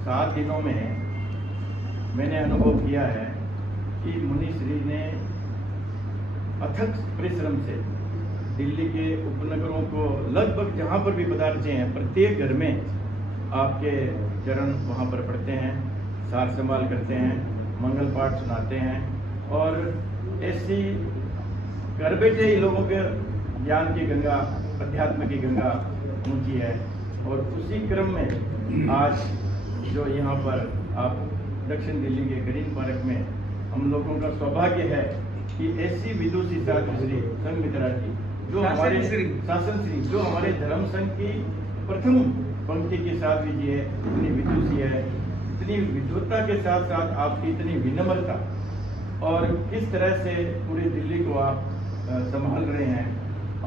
7 दिनों में मैंने अनुभव किया है कि मुनि श्री ने अथक परिश्रम से दिल्ली के उपनगरों को लगभग जहाँ पर भी पधारते हैं प्रत्येक घर में आपके चरण वहाँ पर पढ़ते हैं, सार संभाल करते हैं, मंगल पाठ सुनाते हैं और ऐसी घर बैठे ही लोगों के ज्ञान की गंगा, अध्यात्म की गंगा ऊँची है। और उसी क्रम में आज जो यहाँ पर आप दक्षिण दिल्ली के ग्रीन पार्क में हम लोगों का सौभाग्य है कि ऐसी विदुषी साध्वी संघमित्रा जी जो हमारे शासन श्री जो हमारे धर्म संघ की प्रथम पंक्ति की साध्वी जी है, इतनी विदुषी है, इतनी विद्वत्ता के साथ साथ आपकी इतनी विनम्रता और किस तरह से पूरी दिल्ली को आप संभाल रहे हैं।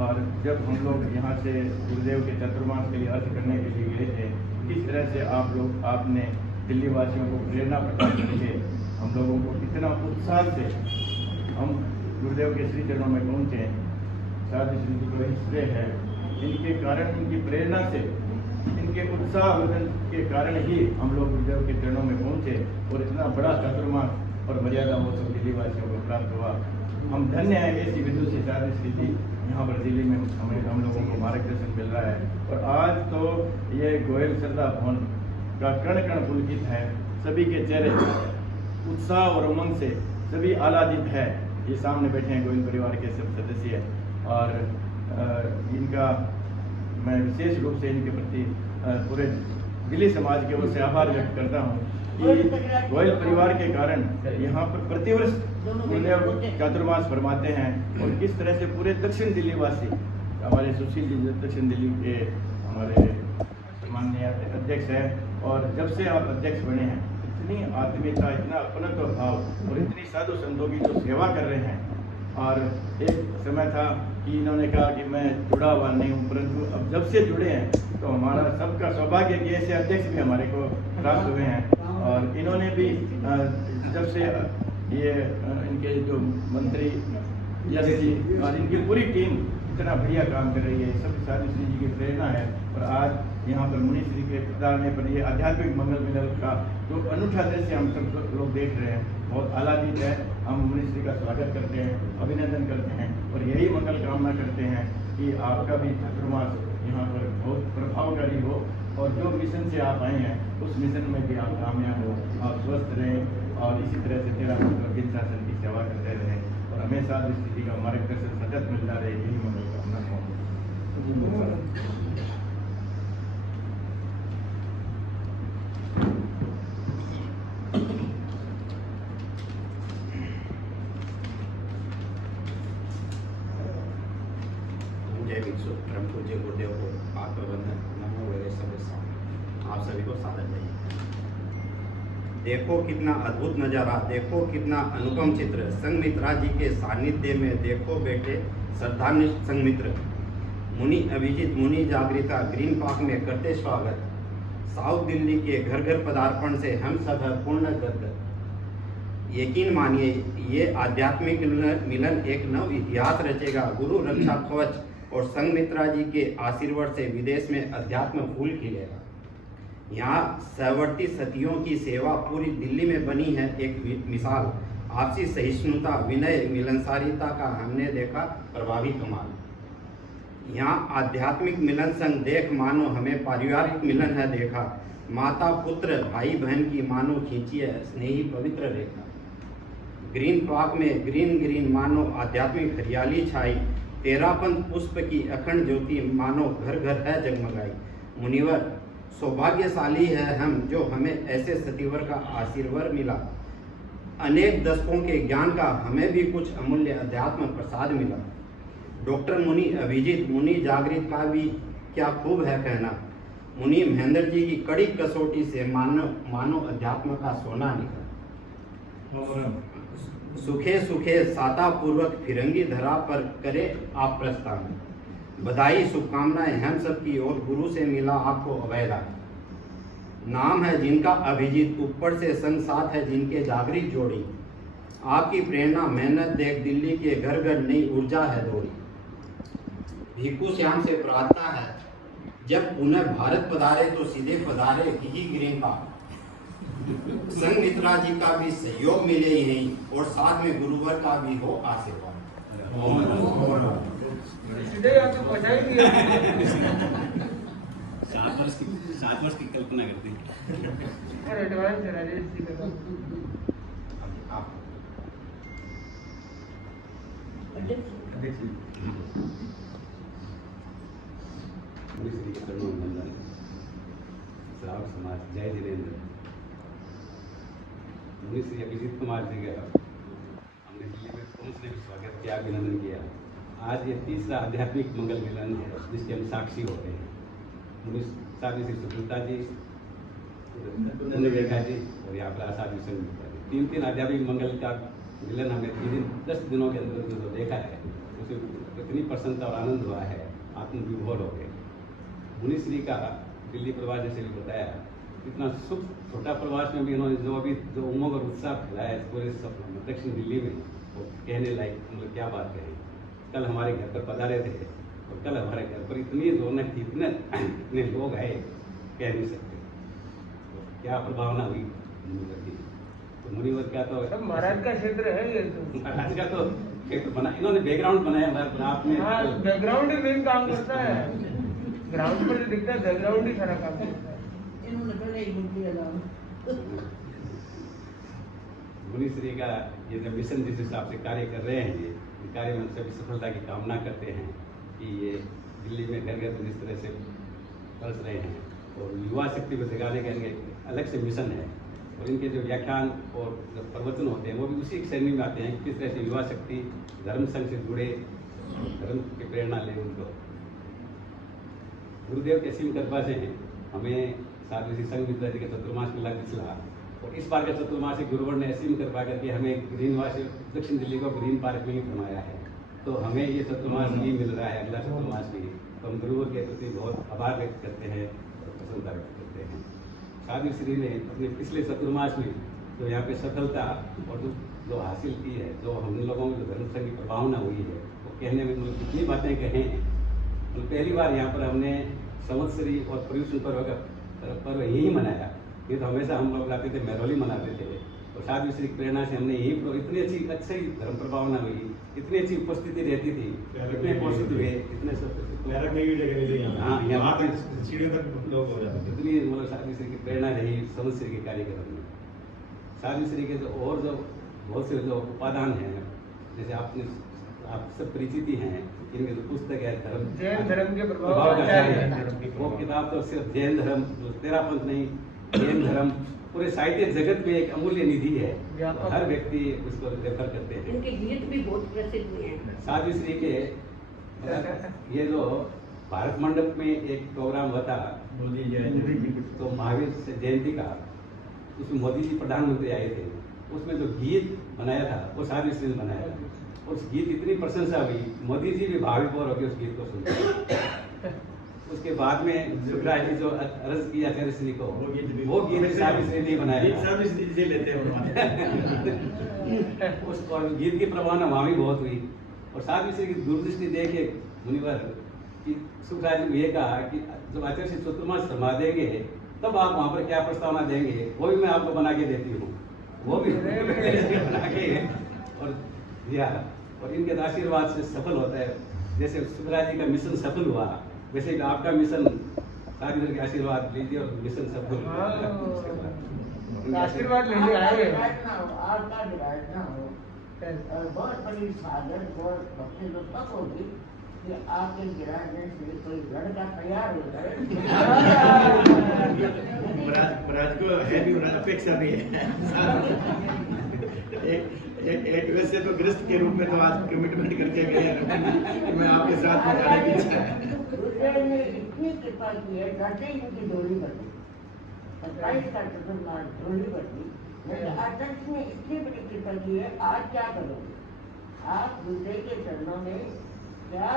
और जब हम लोग यहाँ से गुरुदेव के चतुर्मास के लिए अर्थ करने के लिए गए थे, किस तरह से आपने दिल्ली वासियों को प्रेरणा प्रदान करके हम लोगों को इतना उत्साह से हम गुरुदेव के श्री चरणों में पहुँचे। साथ ही श्री को श्रेय है, इनके कारण, इनकी प्रेरणा से, इनके उत्साह के कारण ही हम लोग गुरुदेव के चरणों में पहुँचे और इतना बड़ा चतुर्मास और मर्यादा महोत्सव दिल्ली वासियों को प्राप्त हुआ। हम धन्य हैं, ऐसी विदुषी साध्वी स्थिति यहाँ पर दिल्ली में हम लोगों को मार्गदर्शन मिल रहा है। और आज तो ये गोयल श्रद्धा भवन का कण कण पुलकित है, सभी के चेहरे उत्साह और उमंग से सभी आह्लादित है। ये सामने बैठे हैं गोयल परिवार के सब सदस्य और इनका मैं विशेष रूप से इनके प्रति पूरे दिल्ली समाज की ओर से आभार व्यक्त करता हूँ कि गोयल परिवार के कारण यहाँ पर प्रतिवर्ष गुरुदेव चातुर्मास फरमाते हैं और किस तरह से पूरे दक्षिण दिल्ली वासी, हमारे सुशील जी दक्षिण दिल्ली के हमारे माननीय अध्यक्ष हैं और जब से आप अध्यक्ष बने हैं इतनी आत्मीयता, इतना अपनत्व भाव और इतनी साधु संतों की जो सेवा कर रहे हैं। और एक समय था कि इन्होंने कहा कि मैं जुड़ा हुआ नहीं हूँ, परंतु अब जब से जुड़े हैं तो हमारा सबका सौभाग्य कि ऐसे अध्यक्ष भी हमारे को प्राप्त हुए हैं। और इन्होंने भी जब से ये इनके जो मंत्री यश जी और इनकी पूरी टीम इतना बढ़िया काम कर रही है, सब साध्वी जी की प्रेरणा है। और आज यहाँ पर मुनि श्री के पधारने पर ये आध्यात्मिक मंगल मिलन का जो अनूठा दृश्य हम सब लोग देख रहे हैं, बहुत आह्लादित है। हम मुनि श्री का स्वागत करते हैं, अभिनंदन करते हैं और यही मंगल कामना करते हैं कि आपका भी चतुर्मास यहाँ पर बहुत प्रभावकारी हो और जो मिशन से आप आए हैं उस मिशन में भी आप कामयाब हो, आप स्वस्थ रहें और इसी तरह से तेरा दिन शासन की सेवा करते रहें और हमेशा स्थिति का मार्गदर्शन सतत मिलता रहे, यही मंगल कामना कहूँ। परम पूज्य गुरुदेव को आत्मबंधन नमो वगैरह सब आप सभी को सादर नहीं। देखो कितना अद्भुत नज़ारा, देखो कितना अनुपम चित्र। संघमित्रा जी के सानिध्य में देखो बैठे श्रद्धानिष्ठ संघमित्र। मुनि अभिजीत, मुनि जागृता ग्रीन पार्क में करते स्वागत। साउथ दिल्ली के घर घर पदार्पण से हम सब है पूर्ण गदगद। यकीन मानिए ये आध्यात्मिक मिलन एक नव इतिहास रचेगा। गुरु रक्षा कवच और संघमित्रा जी के आशीर्वाद से विदेश में अध्यात्म फूल खिलेगा। यहाँ सहवर्ती सतियों की सेवा पूरी दिल्ली में बनी है एक मिसाल। आपसी सहिष्णुता, विनय, मिलनसारिता का हमने देखा प्रभावी कमाल। यहाँ आध्यात्मिक मिलन संग देख मानो हमें पारिवारिक मिलन है देखा। माता पुत्र भाई बहन की मानो खींची है स्नेही पवित्र रेखा। ग्रीन पार्क में ग्रीन ग्रीन मानो आध्यात्मिक हरियाली छाई। तेरापंथ पुष्प की अखंड ज्योति मानो घर घर है जगमगाई। मुनिवर सौभाग्यशाली है हम जो हमें ऐसे सतीवर का आशीर्वाद मिला। अनेक दशकों के ज्ञान का हमें भी कुछ अमूल्य अध्यात्म प्रसाद मिला। डॉक्टर मुनि अभिजीत, मुनि जागृत का भी क्या खूब है कहना। मुनि महेंद्र जी की कड़ी कसौटी से मानो अध्यात्म का सोना निकला। सुखे सुखे साता पूर्वक फिरंगी धरा पर करे आप प्रस्थान। बधाई शुभकामनाएं हम सब की ओर, गुरु से मिला आपको अभयदान। नाम है जिनका अभिजीत, ऊपर से संग साथ है जिनके जागृत जोड़ी। आपकी प्रेरणा मेहनत देख दिल्ली के घर घर नई ऊर्जा है दौड़ी। भीखू श्याम से प्रार्थना है जब पुनः भारत पधारे तो सीधे पधारे ही ग्रीन पार्क। संघ मित्रा जी का भी सहयोग मिले ही नहीं और साथ में गुरुवर का भी हो आशीर्वाद। सीधे आपको पहुंचा ही दिया। 7 वर्ष की कल्पना करते हैं। और एडवांस है राजेश जी का। आप श्री के चरणों में वंदन। श्रावक समाज जय जिनेन्द्र। मुनि श्री अभिजीत कुमार जी का हमने दिल्ली में पहुंचने में स्वागत किया, अभिनंदन किया। आज ये तीसरा आध्यात्मिक मंगल मिलन है जिसके हम साक्षी हो रहे हैं। मुनि साधु श्री सुब्रता जी, विवेका जी और यहाँ पर साधु संघ तीन आध्यात्मिक मंगल का मिलन हमें 10 दिनों के अंदर जो देखा है उसे इतनी प्रसन्नता और आनंद हुआ है, आत्मविभोर हो गए। मुनि श्री का दिल्ली प्रवास जैसे भी बताया, इतना सुख छोटा प्रवास में भी इन्होंने जो उमंग और उत्साह फैलाया पूरे दक्षिण दिल्ली में, वो कहने लायक मतलब क्या बात कही। कल हमारे घर पर पधारे थे और कल हमारे घर पर इतनी रौनक थी, इतने लोग आए, कह नहीं सकते। तो क्या प्रभावना हुई मुनिवर की। तो मुनिवर क्या तो सब महाराज का क्षेत्र है ये तो। महाराज का तो एक बना, इन्होंने बैकग्राउंड बनाया हमारे आपने। हाँ, बैकग्राउंड ही मेन काम करता है। ग्राउंड पर जो दिखता है बैकग्राउंड ही सारा काम करता है। इन्होंने पहले ही बुक किया था। मुनि श्री का ये जो मिशन जिस हिसाब से कार्य कर रहे हैं, ये कार्य में सभी सफलता की कामना करते हैं कि ये दिल्ली में घर घर जिस तरह से बरस रहे हैं और युवा शक्ति को जगाने का इनके अलग से मिशन है। और इनके जो व्याख्यान और जो प्रवचन होते हैं वो भी उसी श्रेणी में आते हैं कि किस तरह से युवा शक्ति धर्म संघ से जुड़े, धर्म की प्रेरणा ले उनको। गुरुदेव के असीम कृपा से हमें साधु श्री संघ मित्रा जी के चतुर्मास मिला पिछला, और इस बार का चतुर्मासी गुरुवर ने असीम कृपा करके हमें ग्रीन वास दक्षिण दिल्ली को ग्रीन पार्क में ही बनाया है। तो हमें ये चतुर्मास भी मिल रहा है, अगला चतुर्मास भी। तो हम गुरुवर के प्रति बहुत आभार व्यक्त करते हैं और प्रसन्नता व्यक्त करते हैं। साधु श्री ने अपने पिछले चतुर्मास में जो यहाँ पे सफलता और जो हासिल की है, जो हम लोगों में जो धर्म संघ की प्रभावना हुई है, वो कहने में मतलब कितनी बातें कहें। मतलब पहली बार यहाँ पर हमने संवत्सरी और पर्यूषण पर्व यही मनाया। ये तो हमेशा हम लोग जाते थे, मेहरौली मनाते थे। और साधु श्री की प्रेरणा से हमने यही इतनी अच्छी धर्म प्रभावना हुई, इतनी अच्छी उपस्थिति रहती थी, इतने पोषित हुए, इतने सब। हाँ, यहाँ पर सीढ़ियों तक लोग हो जाते थे। इतनी मतलब साधु श्री की प्रेरणा रही संवत्सरी के कार्यक्रम में। साधु श्री के जो बहुत से जो उपादान हैं, जैसे आप सब परिचित ही हैं, इनके जो पुस्तक है जैन धर्म के प्रभाव का आचार्य, वो किताब तो सिर्फ जैन धर्म, तेरापंथ नहीं, जैन धर्म पूरे साहित्य जगत में एक अमूल्य निधि है। हर व्यक्ति उसको रेफर करते हैं। इनके गीत भी बहुत प्रसिद्ध हुए हैं। साधु श्री के ये जो भारत मंडप में एक प्रोग्राम हुआ था मोदी जयंती, तो महावीर जयंती का, उसमें मोदी जी प्रधानमंत्री आए थे। उसमें जो गीत बनाया था वो साधु श्री ने बनाया था। उस गीत इतनी प्रशंसा हुई, मोदी जी भी भावविभोर होकर उस गीत को सुनते। उसके बाद में सुखराज जी जो अर्ज किया आचार्य श्री को, वो गीत साधु श्री ने बनाया। साधु श्री से लेते हैं उस और गीत की प्रभावना वहाँ भी बहुत हुई। और साधु श्री की दूरदृष्टि देखे मुनिवर कि सुखराज जी ये कहा कि जब आचार्य श्री चतुर्मास फरमा देंगे तब आप वहाँ पर क्या प्रस्तावना देंगे, वो भी मैं आपको बना के देती हूँ। वो भी बना के और दिया। और इनके आशीर्वाद से सफल होता है। जैसे सुखराज जी का मिशन सफल हुआ, वैसे आपका मिशन साधु के आशीर्वाद लीजिए और मिशन सफल आशीर्वाद लेने आए। आपका विराज ना हो, बहुत बड़ी साधन और भक्ति तो तब होगी कि आपके गिराने से कोई लड़का तैयार हो जाए। महाराज को है भी, अपेक्षा भी है। एक वैसे तो गृहस्थ के रूप में तो आज कमिटमेंट करके गए हैं कि मैं आपके साथ में जाने की इच्छा है। गुरुदेव ने इतनी कृपा की है, जाते ही उनकी डोली बनी, 27 का चतुर्मास डोली बनी। आचार्य ने इतनी बड़ी कृपा की है, आज क्या करोगे आप? गुरुदेव के चरणों में क्या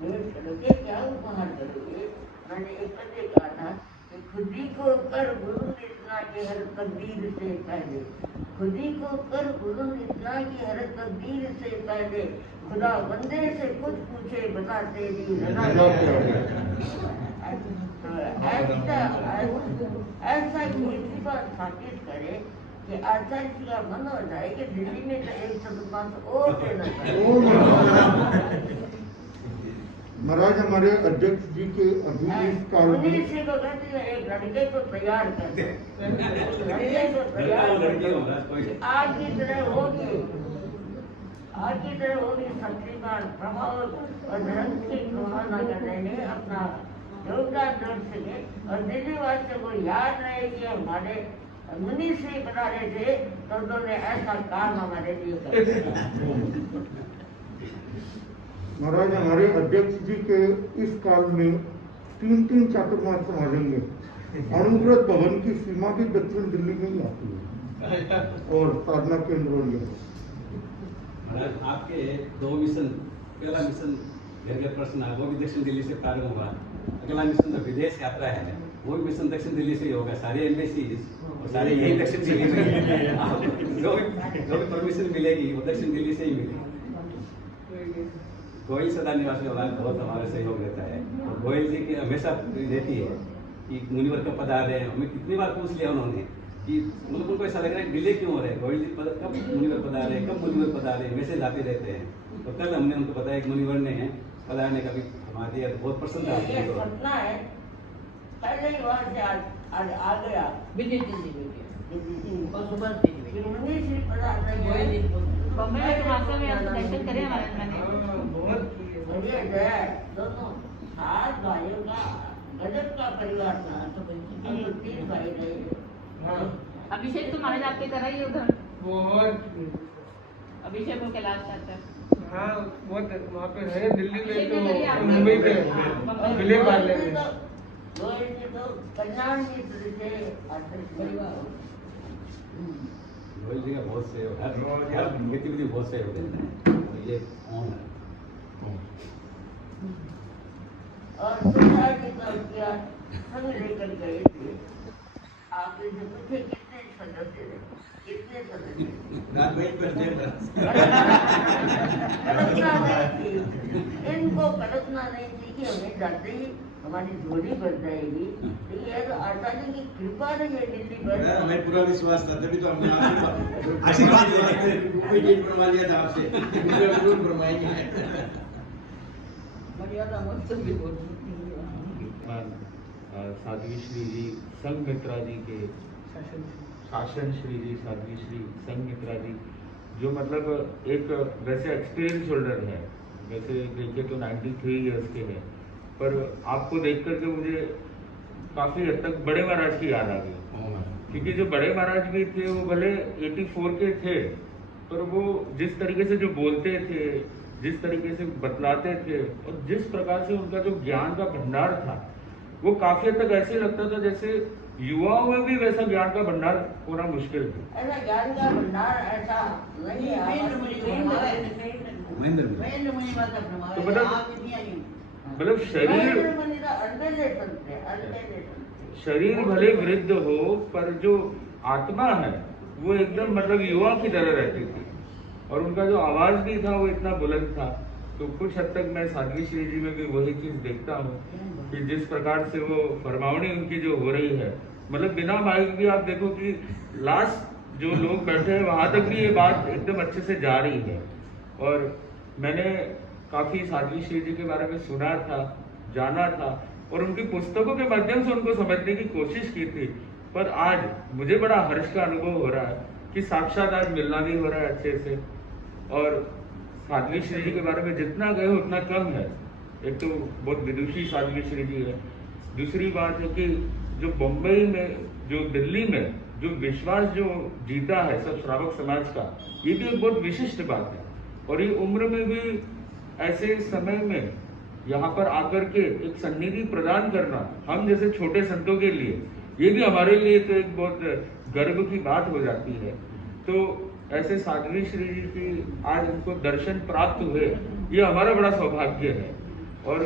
भेंट करोगे, क्या उपहार करोगे? मैंने एक पत्र कहा था कि खुद ही को कर गुरु नितना के हर तकदीर से पहले, खुद ही को कर गुरु नितना की हर तकदीर से पहले, खुदा बंदे से कुछ पूछे बता तेरी रजा। ऐसा ही कृपा बात स्थापित करे कि आचार्य जी का मन हो जाए कि दिल्ली में तो एक चतुर्थांश और देना चाहिए। महाराज हमारे अध्यक्ष जी के अभी इस काल में उन्हीं से को कहते हैं एक लड़के को तैयार कर दे, लड़के को तैयार कर दो, आज की तरह होगी, आज की तरह होगी शक्तिमान प्रभाव और धर्म की प्रभावना करने में अपना योगदान कर सके और दिल्ली वासियों को याद रहे कि हमारे मुनि श्री बना रहे थे तो उन्होंने ऐसा काम हमारे लिए कर। महाराज हमारे अध्यक्ष जी के इस काल में 3 चातुर्मास संभालेंगे। अनुव्रत भवन की सीमा भी दक्षिण दिल्ली में ही आती है और साधना केंद्र महाराज आपके 2 मिशन, पहला मिशन घर घर प्रश्न वो भी दक्षिण दिल्ली से प्रारंभ हुआ। अगला मिशन तो विदेश यात्रा है, वो भी मिशन दक्षिण दिल्ली से ही होगा। सारे एम्बेसी और सारे यही दक्षिण दिल्ली में ही। जो भी परमिशन मिलेगी वो दक्षिण दिल्ली से ही मिलेगी। गोयल सदा निवासी वाला बहुत हमारा सहयोग रहता है और गोयल जी की हमेशा रहती है कि मुनिवर कब पधार रहे हैं। हमें कितनी बार पूछ लिया उन्होंने कि मतलब उनको ऐसा लग रहा है डिले क्यों हो रहा है, गोयल जी कब मुनिवर पधार रहे हैं, कब मुनिवर पधार रहे हैं, मैसेज आते रहते हैं। तो कल हमने उनको बताया कि मुनिवर ने पधारने का भी हमारे दिया, तो बहुत पसंद ये आता सपना है, पहले ही वहाँ से आ गया दिल्ली में और सुबह दिल्ली कि मुनि श्री पधार रहे हैं। बम्बई में तो वास्तव में आपसे दर्शन करे हमारे मैंने और ये जय दोनों 7 भाइयों का गजब का परिवार था। तो 3 भाई रहे। अभिषेक तो महाराज आपके करा ही उधर बहुत अभिषेक को कैलाश जाता हाँ बहुत वहाँ पे रहे दिल्ली में तो हाँ, मुंबई पे हाँ, विले पार्ले में गोयल जी तो कल्याण मित्र से परिवार। गोयल जी का बहुत सहयोग, हर गतिविधि बहुत सहयोग देता है। तो ये ऑन है। और सुधा जी का क्या संग लेकर गए थे। आपने से पूछे कितने सदस्य थे, कितने सदस्य कल्पना नहीं थी, इनको कल्पना नहीं थी कि हमें जाते ही हमारी जोड़ी बन जाएगी। तो ये तो आचार्य की कृपा नहीं है दिल्ली पर। हमें पूरा विश्वास था, तभी तो हमने आशीर्वाद बनवा लिया था आपसे, जरूर बनवाएंगे। मर्यादा मत भी बोल। साध्वी श्री जी संघ मित्रा जी के शासन श्री जी साध्वी श्री संघ मित्रा जी जो मतलब एक वैसे एक्सपीरियंस होल्डर है, वैसे देखे तो 93 इयर्स के हैं, पर आपको देख करके मुझे काफ़ी हद तक बड़े महाराज की याद आ गई। क्योंकि जो बड़े महाराज भी थे वो भले 84 के थे, पर वो जिस तरीके से जो बोलते थे, जिस तरीके से बतलाते थे और जिस प्रकार से उनका जो ज्ञान का भंडार था, वो काफी हद तक ऐसे लगता था जैसे युवाओं में भी वैसा ज्ञान का भंडार होना मुश्किल है। ऐसा ज्ञान का भंडार ऐसा नहीं है। तो मतलब शरीर भले वृद्ध हो पर जो आत्मा है वो एकदम मतलब युवा की तरह रहती थी और उनका जो आवाज भी था वो इतना बुलंद था। तो कुछ हद तक मैं साध्वी श्री जी में भी वही चीज देखता हूँ कि जिस प्रकार से वो फरमावनी उनकी जो हो रही है, मतलब बिना माइक भी आप देखो कि लास्ट जो लोग बैठे हैं वहां तक भी ये बात एकदम अच्छे से जा रही है। और मैंने काफी साध्वी श्री जी के बारे में सुना था, जाना था और उनकी पुस्तकों के माध्यम से उनको समझने की कोशिश की थी, पर आज मुझे बड़ा हर्ष का अनुभव हो रहा है कि साक्षात आज मिलना भी हो रहा है अच्छे से। और साध्वी श्री जी के बारे में जितना कहे उतना कम है। एक तो बहुत विदुषी साध्वी श्री जी है, दूसरी बात है कि जो बम्बई में जो दिल्ली में जो विश्वास जो जीता है सब श्रावक समाज का, ये भी एक बहुत विशिष्ट बात है। और ये उम्र में भी ऐसे समय में यहाँ पर आकर के एक सन्निधि प्रदान करना हम जैसे छोटे संतों के लिए, ये भी हमारे लिए तो एक बहुत गर्व की बात हो जाती है। तो ऐसे साध्वी श्री जी की आज उनको दर्शन प्राप्त हुए, ये हमारा बड़ा सौभाग्य है। और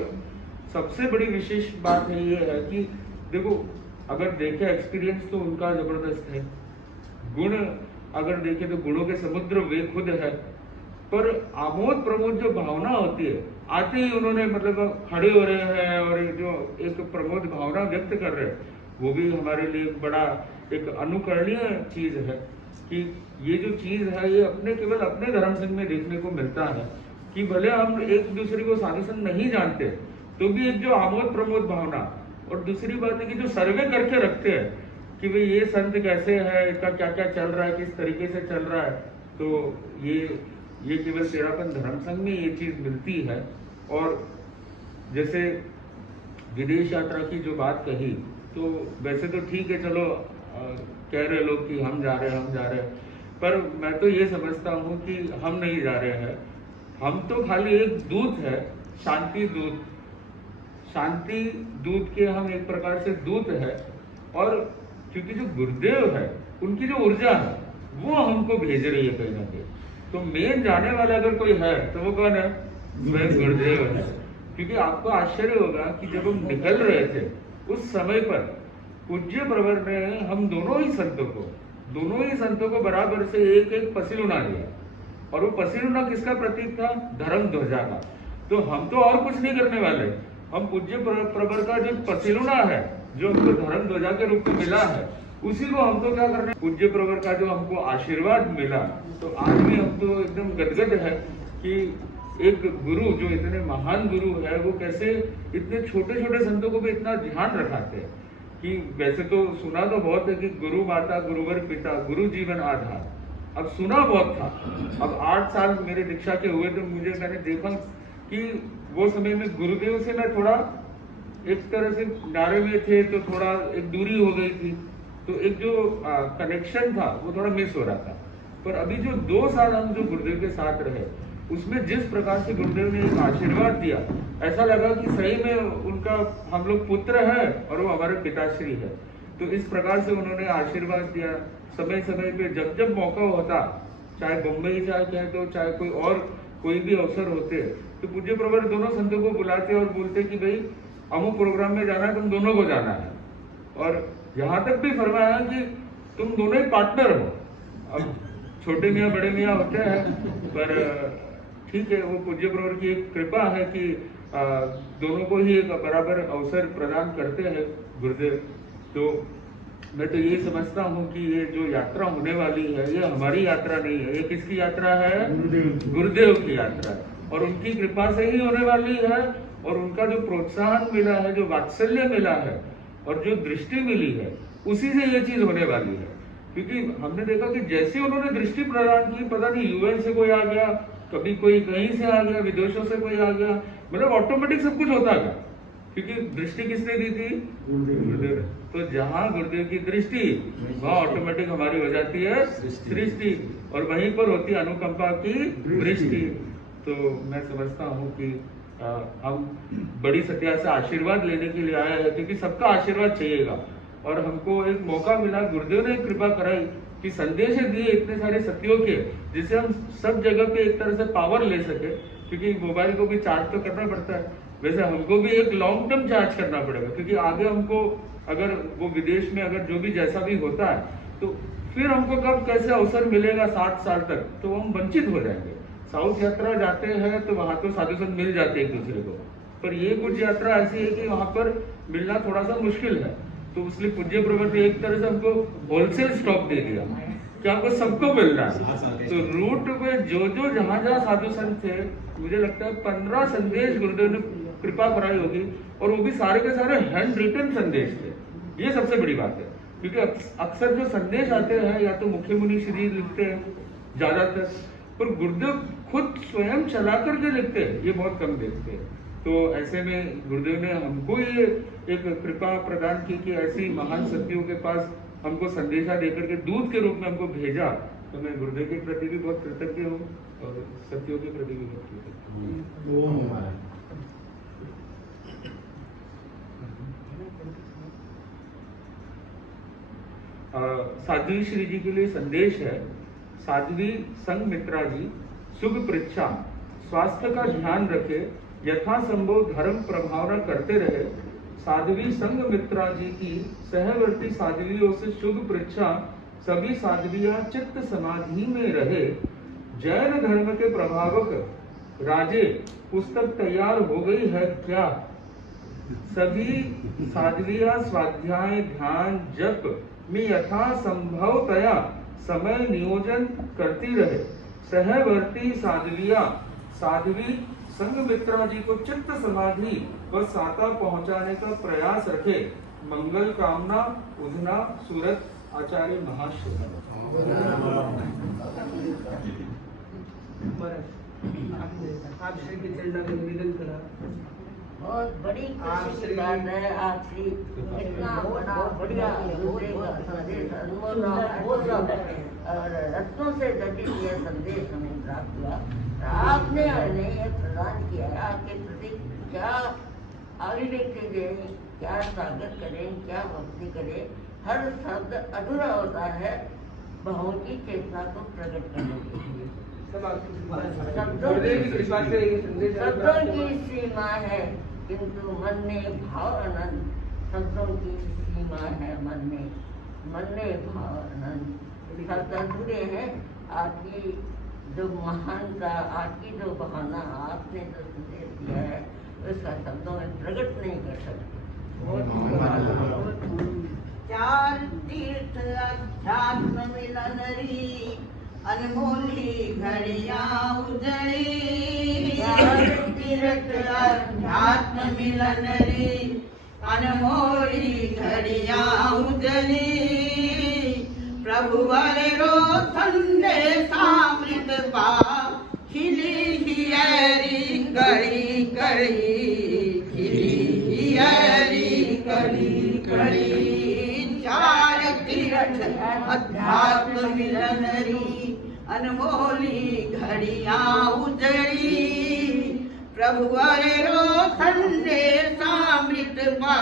सबसे बड़ी विशेष बात है ये है कि देखो अगर देखें एक्सपीरियंस तो उनका जबरदस्त है, गुण अगर देखें तो गुणों के समुद्र वे खुद है, पर आमोद प्रमोद जो भावना होती है, आते ही उन्होंने मतलब खड़े हो रहे हैं और जो एक प्रमोद भावना व्यक्त कर रहे हैं, वो भी हमारे लिए एक बड़ा एक अनुकरणीय चीज है कि ये जो चीज है ये केवल अपने धर्म संघ में देखने को मिलता है कि भले हम एक दूसरे को साधु संत नहीं जानते तो भी एक जो आमोद प्रमोद भावना, और दूसरी बात है कि जो सर्वे करके रखते हैं कि भाई ये संत कैसे है, इसका क्या क्या चल रहा है, किस तरीके से चल रहा है, तो ये केवल तेरापन धर्म संघ में ये चीज मिलती है। और जैसे विदेश यात्रा की जो बात कही, तो वैसे तो ठीक है, चलो कह रहे लोग कि हम जा रहे हैं, पर मैं तो ये समझता हूँ कि हम नहीं जा रहे हैं, हम तो खाली एक दूत है, शांति दूत के हम एक प्रकार से दूत है। और क्योंकि जो गुरुदेव है उनकी जो ऊर्जा है वो हमको भेज रही है कहीं ना कहीं, तो मेन जाने वाला अगर कोई है तो वो कौन है? स्वयं गुरुदेव है। क्योंकि आपको आश्चर्य होगा कि जब हम निकल रहे थे उस समय पर पूज्य प्रवर ने हम दोनों ही संतों को बराबर से एक पसीलुना दिया, और वो पसीलुना किसका प्रतीक था? धर्म ध्वजा का। तो हम तो और कुछ नहीं करने वाले, हम पूज्य प्रवर का जो पसीलुना है जो हमको धर्म ध्वजा के रूप में मिला है उसी को हमको क्या करना है? पूज्य प्रवर का जो हमको आशीर्वाद मिला, तो आज भी हम तो एकदम गदगद है कि एक गुरु जो इतने महान गुरु है वो कैसे इतने छोटे छोटे संतों को भी इतना ध्यान रखाते हैं। कि वैसे तो सुना तो बहुत है कि गुरु माता गुरुवर पिता गुरु जीवन आधार, अब सुना बहुत था। अब 8 साल मेरे दीक्षा के हुए तो मैंने देखा कि वो समय में गुरुदेव से मैं थोड़ा एक तरह से नारे में थे, तो थोड़ा एक दूरी हो गई थी, तो एक जो कनेक्शन था वो थोड़ा मिस हो रहा था। पर अभी जो 2 साल हम जो गुरुदेव के साथ रहे उसमें जिस प्रकार से गुरुदेव ने एक आशीर्वाद दिया, ऐसा लगा कि सही में उनका हम लोग पुत्र है और वो हमारे पिताश्री है। तो इस प्रकार से उन्होंने आशीर्वाद दिया समय समय पे, जब जब मौका होता, चाहे बम्बई जाए तो चाहे कोई भी अवसर होते, तो पूज्य प्रवर दोनों संतों को बुलाते और बोलते कि भाई अमुक प्रोग्राम में जाना है, तुम दोनों को जाना है। और यहाँ तक भी फरमाया कि तुम दोनों ही पार्टनर हो। अब छोटे मियाँ बड़े मियाँ होते हैं, पर ठीक है, वो पूज्य प्रवर की एक कृपा है कि दोनों को ही एक बराबर अवसर प्रदान करते हैं गुरुदेव। तो मैं तो ये समझता हूँ कि ये जो यात्रा होने वाली है ये हमारी यात्रा नहीं है, ये किसकी यात्रा है? गुरुदेव की यात्रा है, और उनकी कृपा से ही होने वाली है। और उनका जो प्रोत्साहन मिला है, जो वात्सल्य मिला है और जो दृष्टि मिली है, उसी से ये चीज होने वाली है। क्योंकि हमने देखा कि जैसे उन्होंने दृष्टि प्रदान की, पता नहीं यूएन से कोई आ गया, कभी कोई कहीं से आ गया, विदेशों से कोई आ गया, मतलब ऑटोमेटिक सब कुछ होता गया। क्योंकि दृष्टि किसने दी थी? गुरुदेव। तो जहाँ गुरुदेव की दृष्टि वहाँ ऑटोमेटिक हमारी हो जाती है दृष्टि, और वहीं पर होती है अनुकंपा की दृष्टि। तो मैं समझता हूँ कि हम बड़ी सत्या से आशीर्वाद लेने के लिए आए हैं, क्योंकि सबका आशीर्वाद चाहिएगा। और हमको एक मौका मिला, गुरुदेव ने कृपा कराई कि संदेश दिए इतने सारे सत्यों के, जिससे हम सब जगह पे एक तरह से पावर ले सके। क्योंकि मोबाइल को भी चार्ज तो करना पड़ता है, वैसे हमको भी एक लॉन्ग टर्म चार्ज करना पड़ेगा, क्योंकि आगे हमको अगर वो विदेश में अगर जो भी जैसा भी होता है, तो फिर हमको कब कैसे अवसर मिलेगा 7 साल तक, तो हम वंचित हो जाएंगे। साउथ यात्रा जाते हैं तो वहां तो साधु संत मिल जाते हैं एक दूसरे को, पर ये कुछ यात्रा ऐसी है कि वहां पर मिलना थोड़ा सा मुश्किल है। तो इसलिए पूज्य प्रवर ने एक तरह से हमको होलसेल स्टॉक दे दिया कि आपको सबको मिल रहा है। तो रूट पे जो जहाँ साधु संत थे, मुझे लगता है 15 संदेश गुरुदेव ने कृपा कराई होगी, और वो भी सारे के सारे हैंड रिटन संदेश थे। ये सबसे बड़ी बात है, क्योंकि अक्सर जो संदेश आते हैं या तो मुख्य मुनि श्री लिखते हैं ज्यादातर, पर गुरुदेव खुद स्वयं चला करके लिखते हैं, ये बहुत कम देखते हैं। तो ऐसे में गुरुदेव ने हमको ये एक कृपा प्रदान की कि ऐसी महान सत्यों के पास हमको संदेशा देकर के दूत के रूप में हमको भेजा। तो मैं गुरुदेव के प्रति भी बहुत कृतज्ञ हूँ और सत्यों के प्रति भी बहुत कृतज्ञ हूँ। साध्वी श्री जी के लिए संदेश है। साध्वी संघमित्रा जी शुभ पृच्छा, स्वास्थ्य का ध्यान रखे, यथासंभव धर्म प्रभावना करते रहे। साध्वी संघमित्रा जी की सहवर्ती साध्वियों से शुभ पृच्छा, सभी साध्वियां चित्त समाधि में रहे। जैन धर्म के प्रभावक राजे पुस्तक तैयार हो गई है क्या? सभी साध्विया स्वाध्याय ध्यान जप में यथा संभवतया समय नियोजन करती रहे। सहवर्ती साध्वी संघमित्रा जी को चित्त समाधि व साता पहुंचाने का प्रयास रखे। मंगल कामना उधना सूरत आचार्य महाश्री। आपसे भी चरणों में निवेदन करा। बहुत बड़ी खुशी की बात है। आप श्री इतना बड़ा बढ़िया संदेश अनमोल और रत्नों से जटिल यह संदेश हमें प्राप्त हुआ। आपने हमें यह प्रदान किया है। आपके प्रति क्या अभिव्यक्ति दें, क्या स्वागत करें, क्या भक्ति करें। हर शब्द अधूरा होता है बहुओं की चेतना को प्रकट करने के लिए। शब्दों की सीमा है किंतु मन में भाव अनंत। शब्दों की सीमा है मन में भाव अनंत। शब्द अधूरे हैं। आपकी जो महानता, आपकी जो बहाना, आपने जो संदेश दिया है उसका शब्दों में प्रकट नहीं कर सकते। चार तीर्थ अध्यात्म मिलनरी अनमोली घड़ियां उजड़ी। चार तीर्थ अध्यात्म मिलनरी अनमोली घड़ियां उजड़ी। प्रभु वर रो संदेशामृत पा खिली हियरी कड़ी कड़ी, खिली हियरी कड़ी कड़ी। चार तीर्थ अध्यात्म मिलनरी अनमोली घड़ियां उजड़ी। प्रभु रो संदेशामृत पा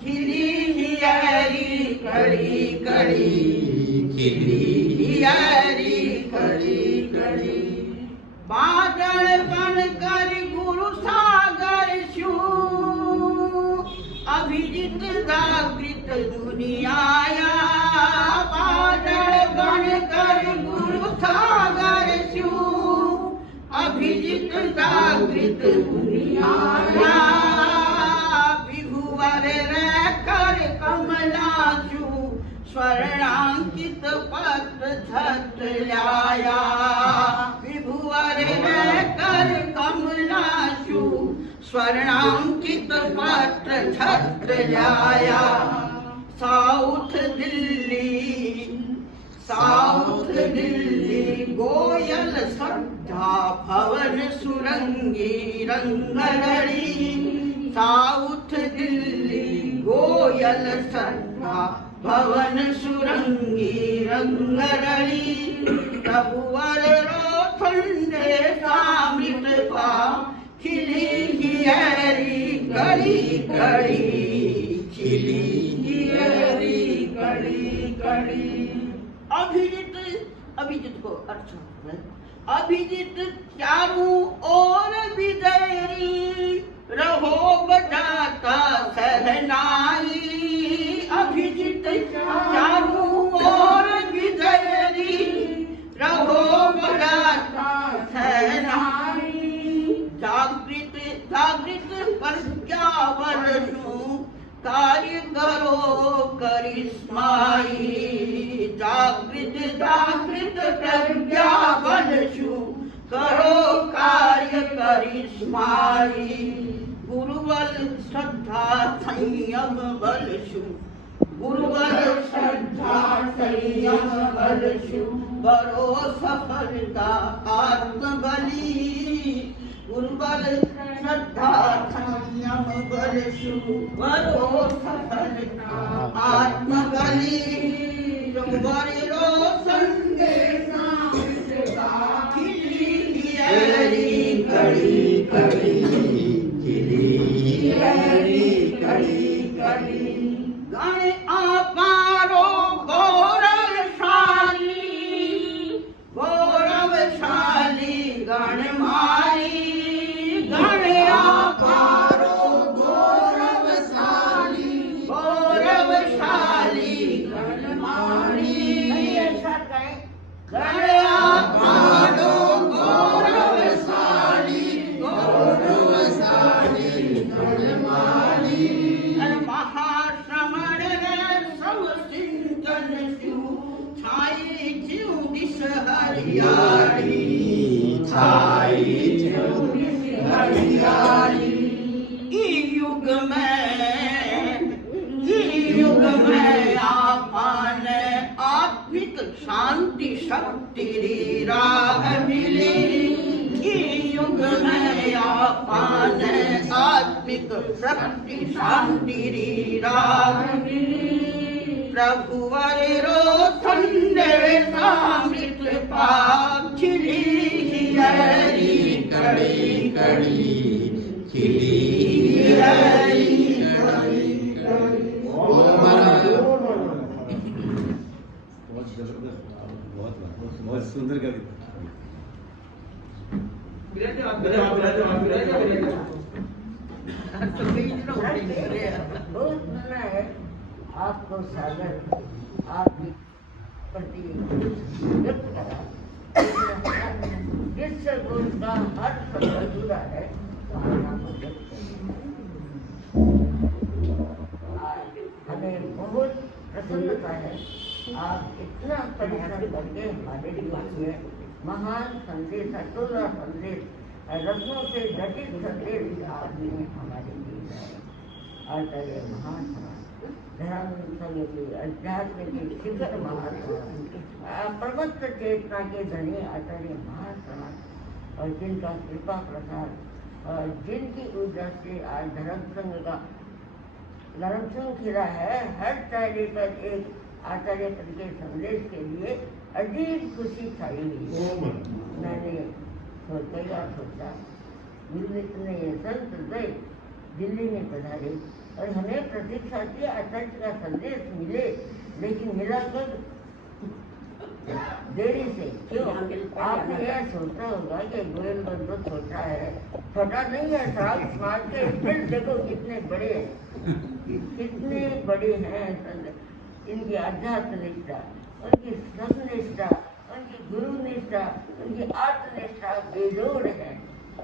खिली हियरी कड़ी कड़ी, खिली हियरी कड़ी कड़ी। बादल बन कर गुरु सागर छू अभिजित जागृत दुनियाया। बादल बन कर गुरु सागर छू अभिजित जागृत दुनियाया। विभुवर रहकर कमलाशु स्वर्णांकित पत्र छत्र लाया। विभुवर रहकर कमलाशु स्वर्णांकित पत्र छत्र लाया। साउथ दिल्ली गोयल श्रद्धा भवन सुरंगी रंगरड़ी। साउथ दिल्ली गोयल श्रद्धा भवन सुरंगी रंगरड़ी। प्रभुवर रो संदेशामृत पा खिली हियरी कड़ी कड़ी, खिली हियरी कड़ी कड़ी। अभिजित को अर्थ है अभिजित चारों ओर विजयरी। रहो बजाता सहनाई। अभिजित चारों ओर विजयरी। रहो बजाता सहनाई। जागृत प्रज्ञावलशु कार्य करो करिश्माई। जागृत प्रज्ञावलशु करो कार्य करिश्माई। गुरुबल श्रद्धा संयम बलशु। गुरुबल श्रद्धा संयम बलशु करो सफलता आत्मबली। गुरुबल श्रद्धा संयम बलशु करो सफलता आत्मबली। रो संदेशामृत पा खिली हियरी कड़ी कड़ी, खिली हियरी कड़ी कड़ी। गण अपारो गौरवशाली गणमारी। गण अपारो गौरवशाली गणमारी। गण अपारो गौरवशाली गणमारी। हरियाली छाई हरियाली। युग में आपन आत्मिक शांति शक्ति राह मिली। युग में आपन आत्मिक शक्ति शांति राह मिली। प्रभुवर रोशन सामृत पाखिली हरी कड़ी कड़ी खिली हरी कड़ी कड़ी। बहुत सुंदर कविता। बहुत मना है आपको सागर आपकी प्रति व्यक्त करा, जिससे उसका हर शब्द जुड़ा है हमें बहुत प्रसन्नता है। आप इतना परिश्रम करके हमारे लिए महान संदेश, अटूला संदेश, रत्नों से घटित संदेश आपने हमारे लिए है। आचार्य महान धर्म संघ के अध्यात्म के शिखर महात्मा प्रबुद्ध चेतना के धनी आचार्य महात्मा, और जिनका कृपा प्रसाद और जिनकी ऊर्जा से आज धर्म संघ खिला है। हर चाहे पर एक आचार्य पद के संदेश के लिए अजीब खुशी छाई हुई है। मैंने सोचा इतने संत दिल्ली में पधारे और हमें प्रतीक्षा की आचार्य का संदेश मिले, लेकिन मिला कब? देरी से। क्यों? आपने यह सोचा होगा कि गोयल बंधु छोटा है। छोटा नहीं है साहब, समाज के स्थिर देखो कितने बड़े हैं, कितने बड़े हैं। इनकी आध्यात्म निष्ठा, उनकी सत्निष्ठा, उनकी गुरु निष्ठा, उनकी आत्मनिष्ठा बेजोड़ है।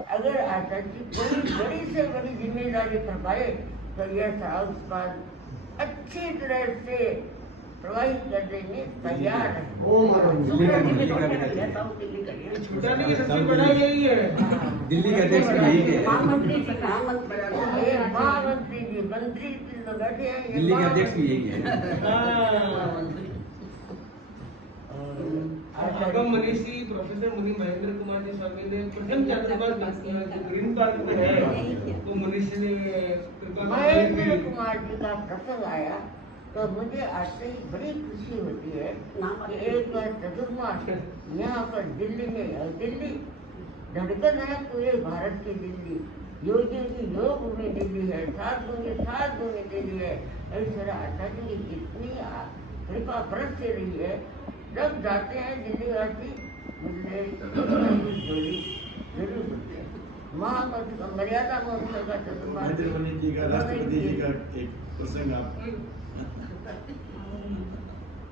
अगर आचार्य जी कोई बड़ी से बड़ी जिम्मेदारी कर पाए तो यह साहब पर अच्छी तरह से प्रवाहित करने में तैयार है। दिल्ली के अध्यक्ष महामंत्री जी मंत्री बैठे हैं, दिल्ली के अध्यक्ष भी यही है। आगम मनीषी प्रोफेसर मुनि महेंद्र कुमार जी स्वामी ने प्रथम छात्रावास ग्रीन पार्क में है, तो मनीषी ने महेंद्र कुमार जी का प्रसंग आया तो मुझे आते ही बड़ी खुशी होती है कि एक बार चतुर्मास यहाँ पर दिल्ली में, दिल्ली धड़कन है पूरे भारत की दिल्ली, योगियों की योग भूमि दिल्ली है, साधुओं की साध भूमि दिल्ली है। ऐश्वर्या आचार्य की कितनी कृपा बरस से रही है। जब जाते हैं दिल्ली वासी मुझे जोड़ी जरूर होते हैं। महामंत्र मर्यादा महोत्सव का चतुर्मास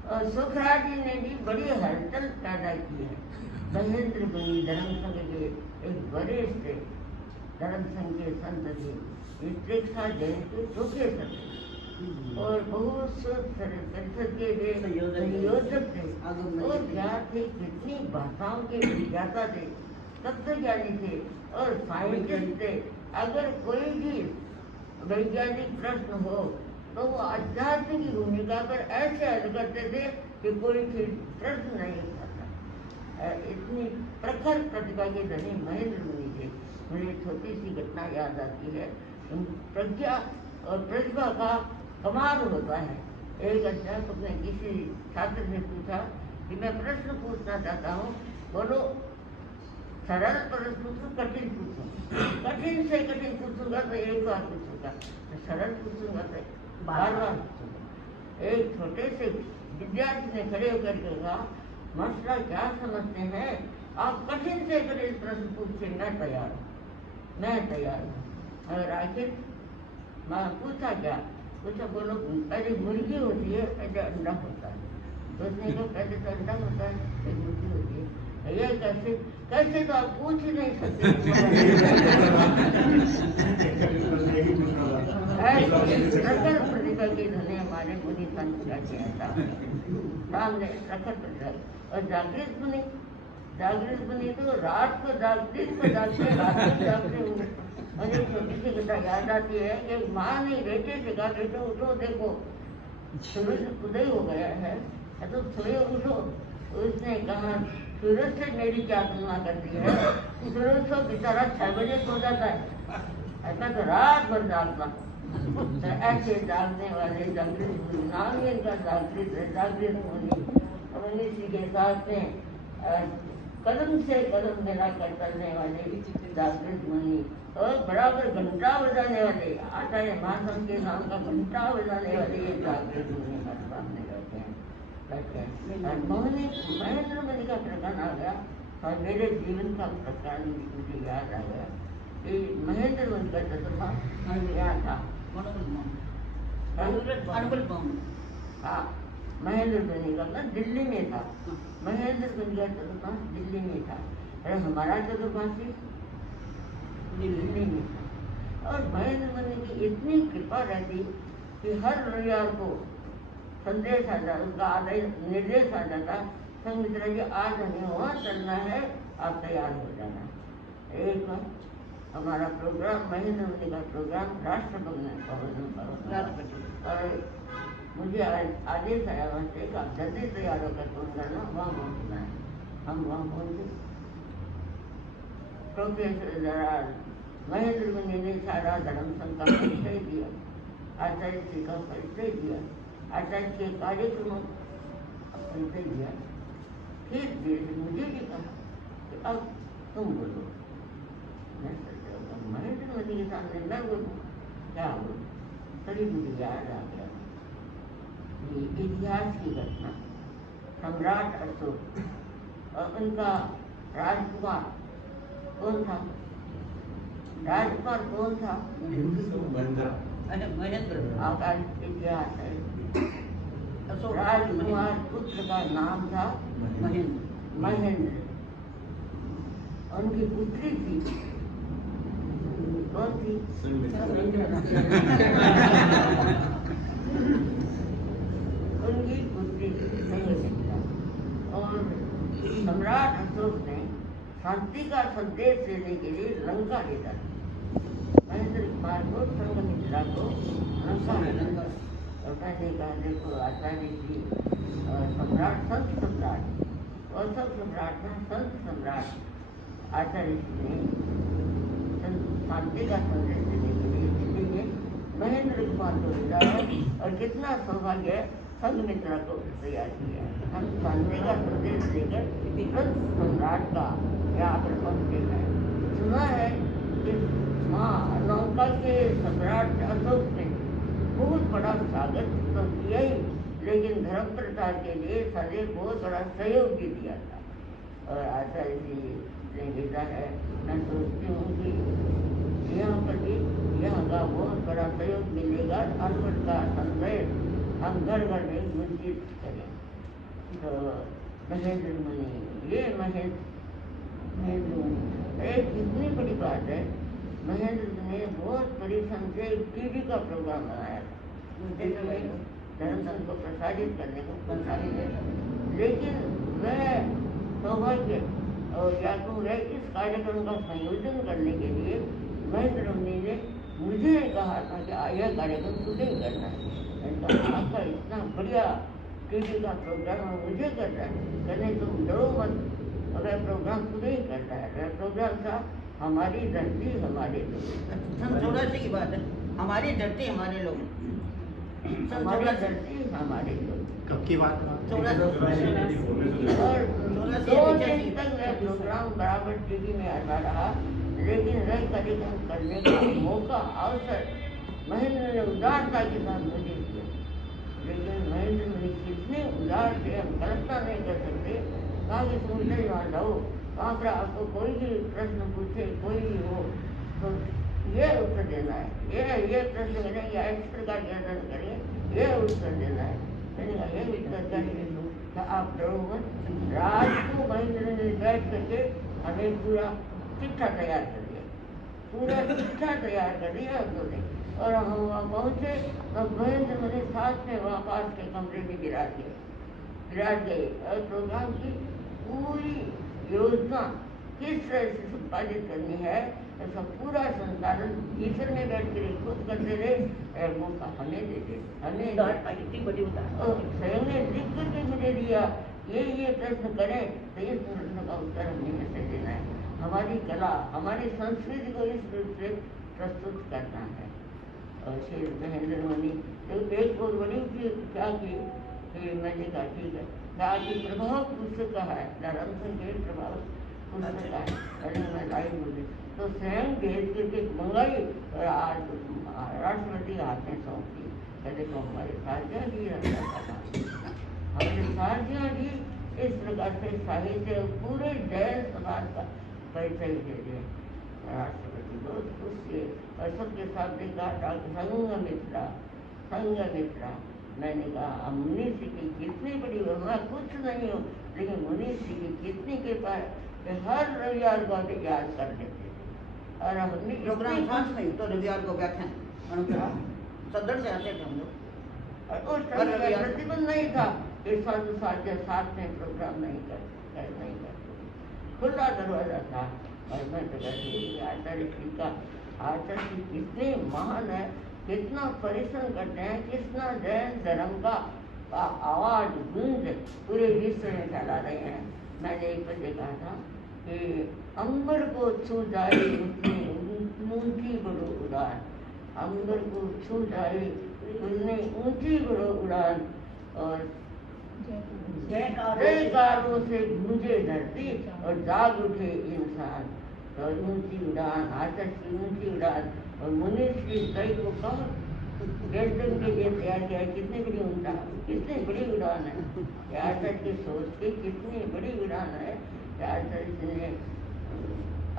और सुखराज जी ने भी बड़ी हलचल पैदा की है। महेंद्र मुनि धर्म संघ के एक वरिष्ठ धर्म संघ के संत थे, प्रेक्षा जयंती चौथे संत और बहुत परिषद के वे संयोजक थे और ज्ञान थे, कितनी भाषाओं के विज्ञाता थे, तत्वज्ञानी थे और साइंटिस्ट थे। अगर कोई भी वैज्ञानिक प्रश्न हो तो वो अध्यात्म की भूमिका पर ऐसे हल करते थे कि कोई प्रश्न नहीं उठाता। इतनी प्रखर प्रतिभा के धनी महेंद्र मुनि थे। मुझे छोटी सी घटना याद आती है। प्रज्ञा और प्रतिभा का कमाल होता है। एक अध्यापक ने किसी छात्र से पूछा कि मैं प्रश्न पूछना चाहता हूँ, बोलो सरल प्रश्न पूछूं कठिन पूछूं? कठिन से कठिन पूछूंगा तो एक बार पूछूंगा, सरल पूछूंगा तो बार बार पूछूंगा। एक छोटे से विद्यार्थी ने खड़े होकर के कहा, मास्टर क्या समझते हैं आप? कठिन से कठिन प्रश्न पूछे, मैं तैयार हूँ, मैं तैयार हूँ। और आखिर मैं पूछा क्या? पूछा बोलो पहले मुर्गी होती है, पहले अंडा होता है। तो उसने कहा पहले तो अंडा होता है, फिर मुर्गी होती है। ये कैसे? कैसे तो आप पूछ ही नहीं सकते। प्रतिभा के धने हमारे मुनि संत का सामने प्रखर प्रतिभा और जागृत मुनि जागृत बनी तो रात को जागते रात में जागते हुए मुझे छोटी सी घटना याद आती है कि माँ नहीं रहते थे कहा बेटो उठो देखो सूरज उदय हो गया है तो सोए उठो। उसने कहा सूरज से मेरी क्या तुलना करती है, सूरज तो बेचारा 6 बजे सो जाता है, ऐसा तो रात भर जागता। तो ऐसे जागने वाले जागृत नाम ही इनका जागृत मुनि जी के साथ में कदम से कदम मिलाकर चलने वाले जागृत मुनि और बराबर घंटा बजाने वाले आचार्य महासंघ के नाम का घंटा बजाने वाले ये जागृत मुनि हमारे सामने बैठे हैं। और महेंद्र मुनि का प्रकरण आ गया और मेरे जीवन का प्रकरण मुझे याद आ गया कि महेंद्र मुनि का चतुर्मा क्या था, हाँ महेंद्र मुनि का अपना दिल्ली में था, महेंद्र मुनि का चतुर्मा दिल्ली में था। अरे हमारा चतुर्मासी दिल्ली में था और महेंद्र मुनि की इतनी कृपा रहती कि हर रविवार को संदेश आ जाता, उसका आदेश निर्देश आ जाता, संगमित्रा जी आज हमें वहाँ चलना है, आप तैयार हो जाना। एक बार हमारा प्रोग्राम महेंद्र मुनि का प्रोग्राम राष्ट्रपति और मुझे आदेश आया वहाँ से कि आप जल्दी तैयार होकर फोन करना, वहाँ पहुँचना है। हम वहाँ पहुँचे। प्रोफेसर महेंद्र मुनि ने सारा धर्म संघ का परिचय दिया, आचार्य जी का परिचय दिया, आचार्य के कार्यक्रमों का परिचय दिया। फिर धीरे मुझे भी कहा कि अब तुम बोलो। मैं महेंद्र मुनि के सामने मैं बोलूँ, क्या बोलूँ? तभी मुझे याद आ गया ये इतिहास की घटना। सम्राट अशोक और उनका राजकुमार कौन था? राजकुमार कौन था? आकाश इतिहास है। राजकुमार पुत्र का नाम था महेंद्र। उनकी पुत्री थी, कौन थी? उनकी पुत्री संगमित्रा। और सम्राट अशोक ने शांति का संदेश देने के लिए लंका भेजा। महेंद्र कुमार को संगमित्रा को लंका भेजा और कहने का देखो आचार्य जी सम्राट संत सम्राट और सब सम्राट था, संत सम्राट आचार्य जी ने शांति का संदेश देने के लिए दिल्ली में महेंद्र कुमार को भेजा है। और कितना सौभाग्य संगमित्रा को तैयार किया। हम शांति का संदेश देकर संत सम्राट का यहाँ पर पहुँचे हैं। सुना है कि माँ लंका के सम्राट अशोक ने बहुत बड़ा स्वागत तो किया ही, लेकिन धर्म प्रचार के लिए सदैव बहुत बड़ा सहयोग भी दिया था। और आचार्य जी ने भेजा है। मैं सोचती हूँ कि यहाँ पर भी यहाँ का बहुत बड़ा सहयोग मिलेगा। अनपढ़ का संदेश हम घर घर में गुंजित करें। तो महेंद्र मुनि, ये महेंद्र मुनि एक कितनी बड़ी बात है। महेंद्र ने बहुत बड़ी संख्या टीवी का प्रोग्राम बनाया था, धर्म संघ को प्रसारित करने को प्रसारित है। लेकिन वह सौभाग्य और या तो वह इस कार्यक्रम का संयोजन करने के लिए महेंद्र मुनि ने मुझे कहा था कि यह कार्यक्रम तुझे ही करना है। आपका इतना बढ़िया टीवी का प्रोग्राम मुझे करना है, कहने तुम डरो मत, अगर प्रोग्राम तुझे ही करना है। वह प्रोग्राम था हमारी धरती हमारे लोग। 16 की बात है, हमारी धरती हमारे लोग, हमारी धरती हमारे लोग। कब की बात? 16 और 2 दिन तक वह प्रोग्राम बराबर टीवी में आता रहा, लेकिन वह कार्यक्रम करने का मौका अवसर महेंद्र ने उदारता के साथ मुझे दिया। लेकिन महेंद्र मुनि कितने उदार थे, हम कल्पना नहीं कर सकते। कहा कि तुम नहीं वहाँ जाओ, वहाँ पर आपको कोई भी प्रश्न पूछे, कोई भी हो तो ये उत्तर देना है, ये प्रश्न करें या इस प्रकार के अर्थ करें, ये उत्तर देना है। मैंने कहा ये उत्तर करेंगे तो आप डरो मत। रात को महेंद्र ने बैठ करके हमें पूरा चिट्ठा तैयार कर दिया, पूरा चिट्ठा तैयार कर दिया उन्होंने। और हम वहाँ पहुँचे तो महेंद्र मुनि साथ में वहाँ पास के कमरे में विराज गए और प्रोग्राम की पूरी योजना किस तरह से संपादित करनी है, उसका पूरा संचालन ईश्वर में बैठ कर खुद करते रहे, मौका हमें दे दे, हमें स्वयं ने लिख करके मुझे दिया, ये प्रश्न करें तो इस प्रश्न का उत्तर हमें ऐसे देना है। हमारी कला, हमारी संस्कृति को इस रूप से प्रस्तुत करना है। और श्री महेंद्र मुनि तो एक बहुत बड़ी चीज क्या की कि मैंने कहा ठीक है, कहा कि प्रभाव पुस्तक का है, धर्म के प्रभाव पुस्तक का है, अरे मैं लाई बोली तो स्वयं भेज करके मंगाई और आज राष्ट्रपति के हाथ में सौंप दी। कहते तो हमारे साथियाँ भी रखा था, हमारे साथियाँ भी इस प्रकार से साहित्य पूरे जैन समाज का परिचय दे दिए। राष्ट्रपति बहुत खुश थे और सबके साथ देखा डॉक्टर संघमित्रा। मैंने कहा मुनि श्री की कितनी बड़ी, मैं कुछ नहीं हूँ लेकिन मुनि श्री की कितनी कृपा है, हर रविवार को हमें याद कर लेते और हमने प्रोग्राम था नहीं तो रविवार को व्याख्यान सदर से आते थे हम लोग, और उस टाइम प्रतिबंध नहीं था कि साधु साध्य साथ में प्रोग्राम नहीं करते, खुला दरवाजा था। और मैं तो कहती हूँ आचार्य श्री का, आचार्य श्री कितने महान है, कितना परिश्रम करते हैं, कितना जैन धर्म का आवाज गूंज पूरे विश्व में फैला रहे हैं। मैंने एक बजे कहा था कि अंबर को छू जाए ऊंची बड़ो उड़ान, अंबर को छू जाए उसने ऊंची बड़ो उड़ान, और जयकारों से गूंजे धरती और जाग उठे इंसान। तो ऊंची उड़ान, आचार्य की ऊंची उड़ान, और मुनि की कई को कम गर्दन के लिए तैयार किया है, कितनी बड़ी उड़ान, कितनी बड़ी उड़ान है। आचार्य की सोच की कितनी बड़ी उड़ान है। आचार्य ने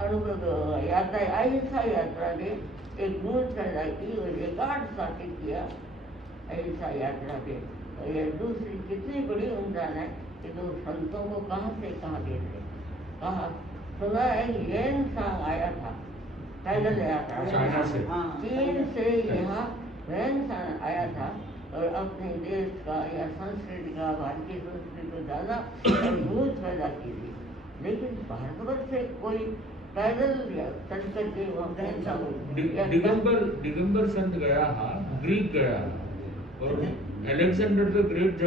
अनुभव यात्रा, अहिंसा यात्रा में एक गूंज पैदा की और रिकॉर्ड स्थापित किया अहिंसा यात्रा पे। और यह दूसरी कितनी बड़ी उड़ान है कि तो संतों को कहाँ से कहाँ भेज रहे, कहाँ सुना है येन सांग आया था, पैदल आया था चीन से यहाँ वैन सांग आया था और अपने देश का या संस्कृति का, भारतीय संस्कृति को जाना और गूंज पैदा की थी। लेकिन भारतवर्ष से कोई पैदल या चल करके वहाँ दिगंबर संत गया हा, ग्रीक गया हा, और अलेक्जेंडर द ग्रेट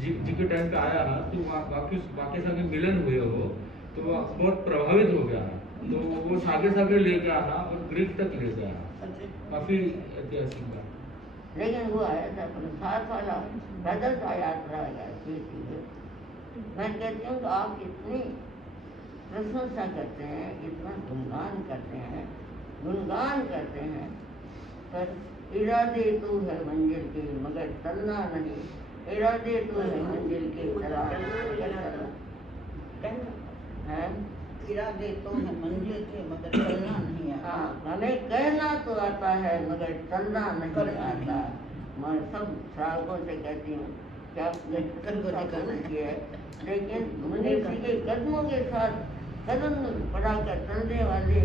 जी के टाइम पे आया हा, तो वाकई संगे मिलन हुए हो तो बहुत प्रभावित हो गया, तो वो सागे ले गया था और ग्रीक तक ले गया, काफी ऐतिहासिक बात। लेकिन वो आया था 7 साल पैदल का यात्रा है। मैं कहती हूँ आप इतनी प्रशंसा करते हैं, इतना गुणगान करते हैं, पर इरादे तो है मंजिल के मगर चलना नहीं, इरादे तो है मंजिल के इरादे तो है मंजिल के मगर चलना नहीं आता। हाँ, हमें कहना तो आता है मगर चलना नहीं आता। मैं सब श्रावकों से कहती हूँ क्या है, लेकिन मुनि जी के कदमों के साथ कदम बढ़ाकर चलने वाले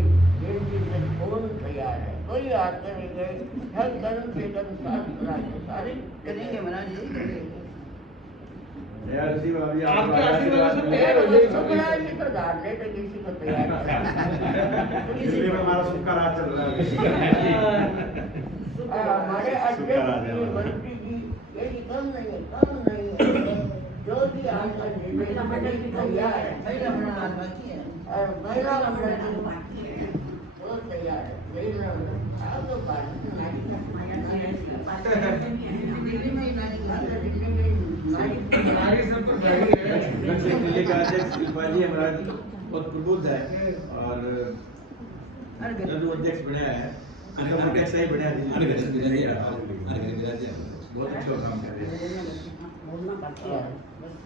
कौन तैयार है? कोई आकर गए हर कदम से कदम साथ बढ़ा के सारे करेंगे महाराज जी, आपके आशीर्वाद से तैयार हो जाएगी। तो डाल ले तो किसी को तैयार हमारा सुखा राज चल रहा है। हमारे अध्यक्ष जी, मंत्री जी, ये भी कम नहीं है, जो भी आकर तैयार है और महिला वो तैयार है। आप तो दिल्ली का अध्यक्ष शिल्पाजी महाराज बहुत प्रबुद्ध है और अध्यक्ष बनाया है, अध्यक्ष ही बनाया, बहुत अच्छा काम कर रहे हैं।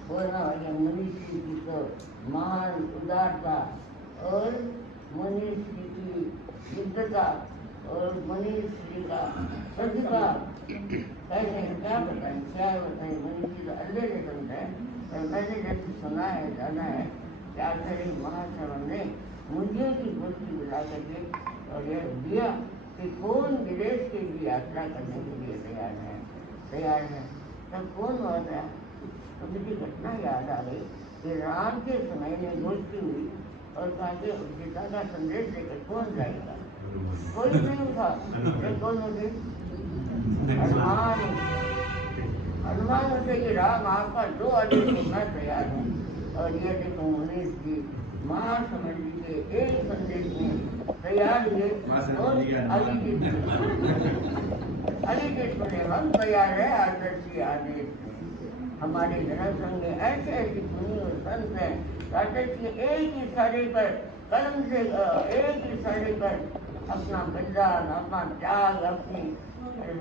बोलना मुनि श्री की तो महान उदारता और मुनि श्री की शुद्धता और मुनि श्री का प्रतिभा, कैसे क्या बताएं मुनि श्री तो अल्ले ने समझा है। और मैंने जैसे सुना है, जाना है कि आचार्य महाश्रवण ने मुनियों की गोष्ठी बुला करके और यह दिया कि कौन विदेश के लिए यात्रा करने के लिए तैयार है, तब कौन हुआ था? तो मुझे घटना याद आ गई कि राम के समय में गोष्ठी हुई और कहा कि सीता का संदेश लेकर कौन जाएगा, कोई नहीं उठा। कौन उठे? हनुमान। हनुमान उठे कि राम आपका जो आदेश होना तैयार है। और ये देखो मुनीष जी महासमर जी के एक संदेश में तैयार हुए और अलीजीत बने हम तैयार है आदर्शी आदेश में। हमारे जनसंघ में ऐसे ऐसी मुनि और संत हैं आदर्श के एक ही इशारे पर कलम से एक ही इशारे पर अपना बलिदान, अपना त्याग, अपनी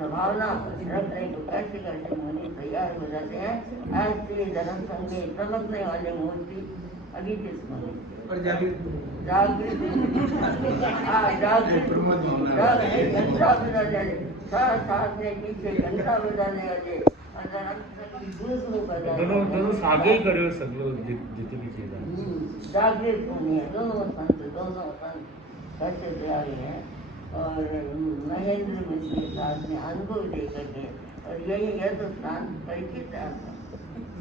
भावना रखने को कैसे कैसे मुनि तैयार हो जाते हैं। ऐसे जनसंघ में चमकने वाले मूर्ति अलीजीत मुनि और जागृत घंटा बजा जाए साथ में पीछे घंटा बजाने वाले दोनों आगे ही करे हो सब लोग जितने भी चीज जागृत मुनि है। दोनों संत कैसे तैयार हैं और महेंद्र मुनि के साथ में अनुभव लेकर के। और यही यह तो स्थान परिचित है,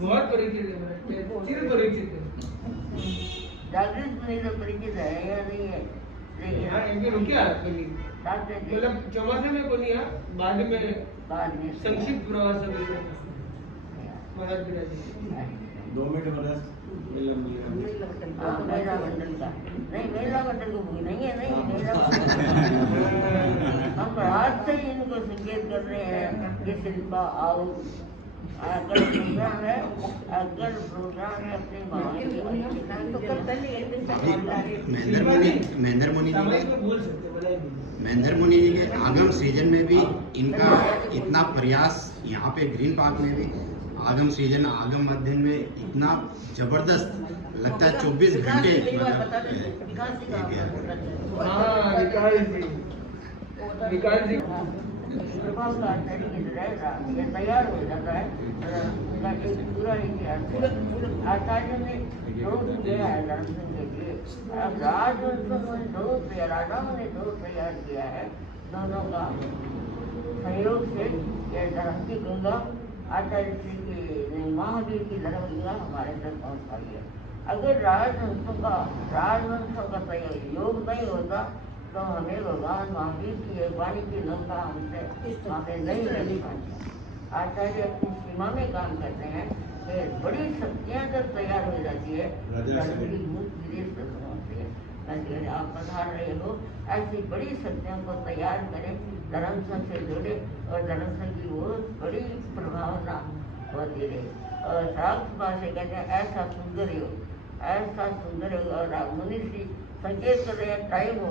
बहुत परिचित है, चिर परिचित है। जागृत मुनि तो परिचित है या नहीं है? हाँ, इनके रुकिया मतलब चौमासे में को नहीं, बाद में संक्षिप्त प्रवास महाराज जी 2 मिनट बरस मेरा मंडल का नहीं, मेरा मंडल को भूल नहीं है। नहीं मेरा हम आज से ही इनको संकेत कर रहे हैं कि शिल्पा आओ। कल प्रोग्राम है अपने महेंद्र मुनि जी के आगम सृजन में भी इनका इतना प्रयास, यहाँ पे ग्रीन पार्क में भी आगम सृजन आगम अध्ययन में इतना जबरदस्त लगता है। 24 घंटे प्रभाव का आचार्य की तरह ये तैयार हो जाता है। उनका एक पूरा इतिहास आचार्य ने जो किया है दर्शन के लिए। अब राजाओं ने दो तैयार किया है, दोनों का सहयोग से ये धर्म की गंगा आचार्य श्री की महावीर की धर्म गंगा हमारे तक पहुँच पाई है। अगर राजवंशों का योग नहीं होता तो हमें भगवान महावीर की एक वाणी की लंका हमसे हमें नहीं रही पाती। आचार्य अपनी सीमा में काम करते हैं कि बड़ी शक्तियाँ जब तैयार हो जाती है आप पधार रहे हो, ऐसी बड़ी शक्तियों को तैयार करें, धर्म संघ से जुड़े और धर्म संघ की वो बड़ी प्रभावना होती रही। और शास्त्र से कहते हैं ऐसा सुंदर योग और मुनि श्री संकेत कर रहे हैं टाइम हो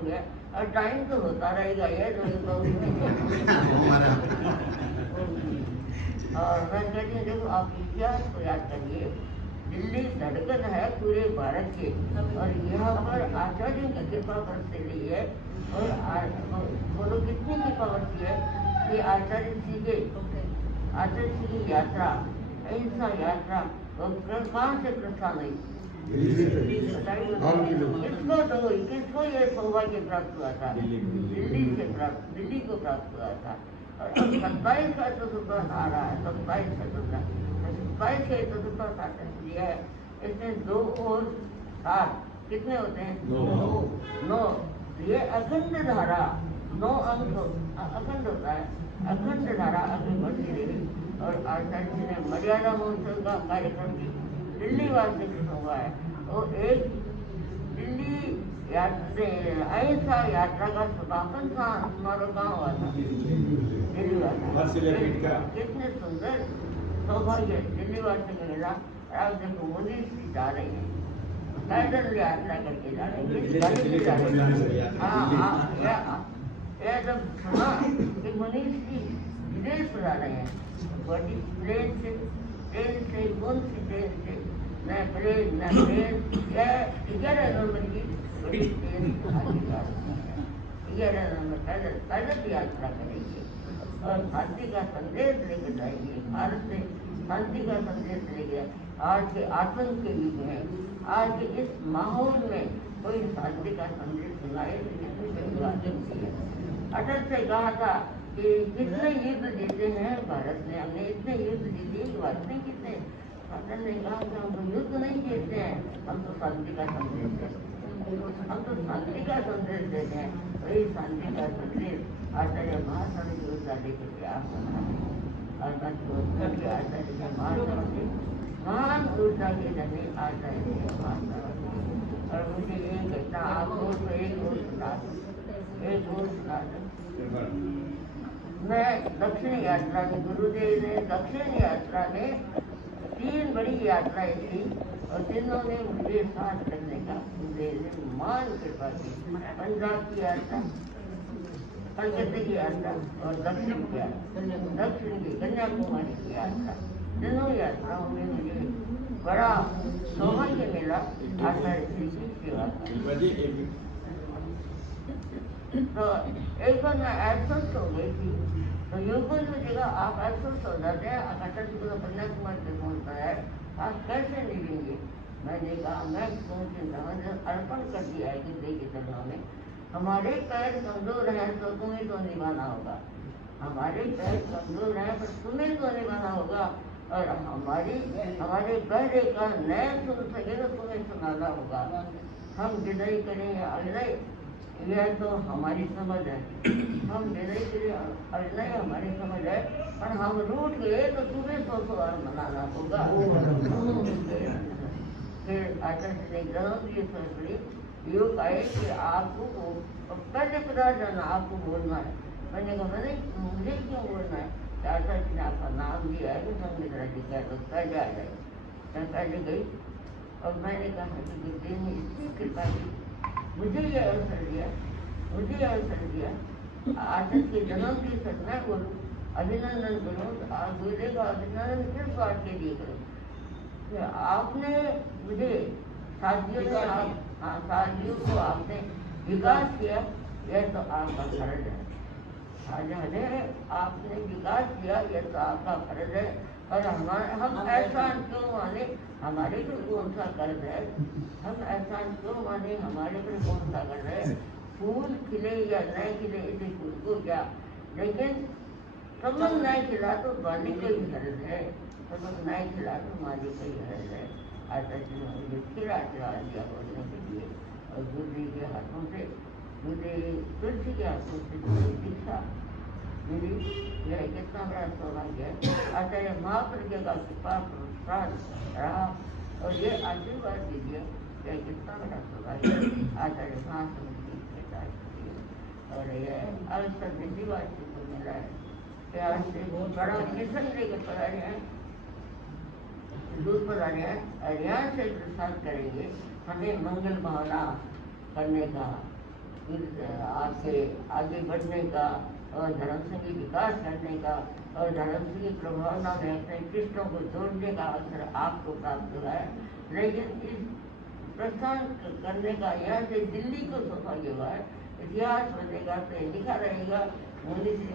गया और टाइम तो होता रहेगा ये जो और मैं कहती हूँ देखो आप इतिहास को याद करिए। दिल्ली धड़कन है पूरे भारत के और यहाँ पर आचार्यों की कृपा बरस रही है। और बोलो कितनी कृपा बरसी है कि आचार्य श्री की यात्रा, अहिंसा यात्रा कहाँ से प्रस्थान हुई? किसको ये सौभाग्य प्राप्त हुआ था? दिल्ली को प्राप्त हुआ था। और 27 का चतुर्थ आ रहा है, 27 के चतुर्थ दिया है। इसमें 2 और 7 कितने होते हैं? 9। ये अखंड धारा 9 अंक अखंड होता है। अखंड धारा आगे बढ़ती रही और आचार्य जी ने मर्यादा महोत्सव का कार्यक्रम की दिल्ली वासी हुआ है। और एक दिल्ली अहिंसा यात्रा का समापन समारोह कहाँ हुआ था? दिल्ली वासी। कितने सुंदर सौभाग्य दिल्ली वासी को मिला। आप देखो मोदी जी जा रहे हैं, पैदल यात्रा करके जा रहे हैं। हाँ, यह जब सुना कि मनीष जी विदेश जा रहे हैं, बड़ी ट्रेन से कौन सी ट्रेन से? न प्लेन 11 नंबर की बड़ी ट्रेन 11 नंबर पैदल यात्रा करेंगे और शांति का संदेश लेकर जाएंगे। भारत से शांति का संदेश लेकर आज के आतंक के युग में, आज के इस माहौल में कोई शांति का संदेश सुनाए। अटल से कहा था कि कितने युद्ध जीते हैं भारत ने, हमने इतने युद्ध जीते कि भारत ने कितने। फादर ने कहा कि हम तो युद्ध नहीं जीतते हैं, हम तो शांति का संदेश देते हैं, हम तो शांति का संदेश देते हैं। वही शांति का संदेश आचार्य महास्वामी की ऊर्जा लेके प्रयास करना है। और आचार्य के महास्वामी महान ऊर्जा के धनी आचार्य के महास्वामी। और मुझे ये कहता आपको तो एक और सुना मैं दक्षिण यात्रा में, गुरुदेव ने दक्षिण यात्रा में 3 बड़ी यात्राएं थी और तीनों ने मुझे साथ करने का गुरुदेव ने मान कृपा की। पंजाब की यात्रा, कलकत्ते की यात्रा और दक्षिण की यात्रा, दक्षिण की कन्याकुमारी की यात्रा। तीनों यात्राओं में मुझे बड़ा सौभाग्य मिला आचार्य श्री की सेवा का। तो एक बार मैं एब्सेंट हो गई थी, तो युगल में जगह आप एब्सेंट हो जाते हैं, आकाशा जी को कन्याकुमारी से पहुँचता है, आप कैसे निभेंगे? मैंने कहा मैं अर्पण कर दिया है गुरुदेव के चरणों में। हमारे पैर कमजोर हैं तो तुम्हें तो निभाना होगा, हमारे पैर कमजोर हैं पर तुम्हें तो निभाना होगा। और हमारे बहरे का नया सुन सके तो तुम्हें सुनाना होगा। हम विनय करें या अविनय यह तो हमारी समझ है, हम विनय करें अविनय हमारी समझ है, और हम रूठ गए तो तुम्हें तो मनाना होगा। फिर आचार्य ने ग्रहण की सरसरी योग आए कि आपको पहले पता जाना आपको बोलना है। मैंने कहा मैंने मुझे क्यों बोलना है? आचार्य ने आपका नाम दिया है तो संगीता जी का तो पहले आ जाए। मैं पहले गई और मैंने कहा कि गुरुदेव ने इतनी कृपा की, मुझे ये अवसर दिया, मुझे ये अवसर दिया। आचार्य के जन्म की सत्ना करूँ, अभिनंदन करूँ, आप गुरुदेव का अभिनंदन किस बात के लिए करूँ? आपने मुझे साथियों को आपने विकास किया, यह तो आपका फर्ज है। आपने विकास किया, यह तो आपका फर्ज है। और हम एहसान क्यों माने, हमारे पर कौन सा कर्ज है? हम एहसान क्यों माने, हमारे पर कौन सा कर्ज है? फूल खिले या न खिले इसे फूल को क्या, लेकिन सबक नहीं खिला तो मालिक का ही फर्ज है, सबक नहीं खिला तो मालिक का ही फर्ज है। आचार्य ने मुझे फिर आशीर्वाद दिया बोलने के लिए, और गुरुदेव के हाथों से, मुझे तुलसी के हाथों से दीक्षा मिली। यह कितना बड़ा सौभाग्य है। आचार्य महाप्रज्ञ का कृपा प्रोत्साहन रहा, और ये आशीर्वाद दीजिए, यह कितना बड़ा सौभाग्य है। आचार्य महासमुद्र और यह अवसर दिल्लीवासी को मिला है कि आज से बड़ा मिशन लेकर पधारे हैं, दूर पधारे हैं, और यहाँ से प्रसाद करेंगे। हमें मंगल भावना करने का, आपके आगे बढ़ने का, और धर्म संघ विकास करने का, और धर्म की प्रभावना में अपने कृष्णों को जोड़ने का अवसर आपको प्राप्त हुआ है। लेकिन इस प्रस्थान करने का यहाँ से दिल्ली को सौभाग्य हुआ है। इतिहास बनेगा तो लिखा रहेगा मोदी श्री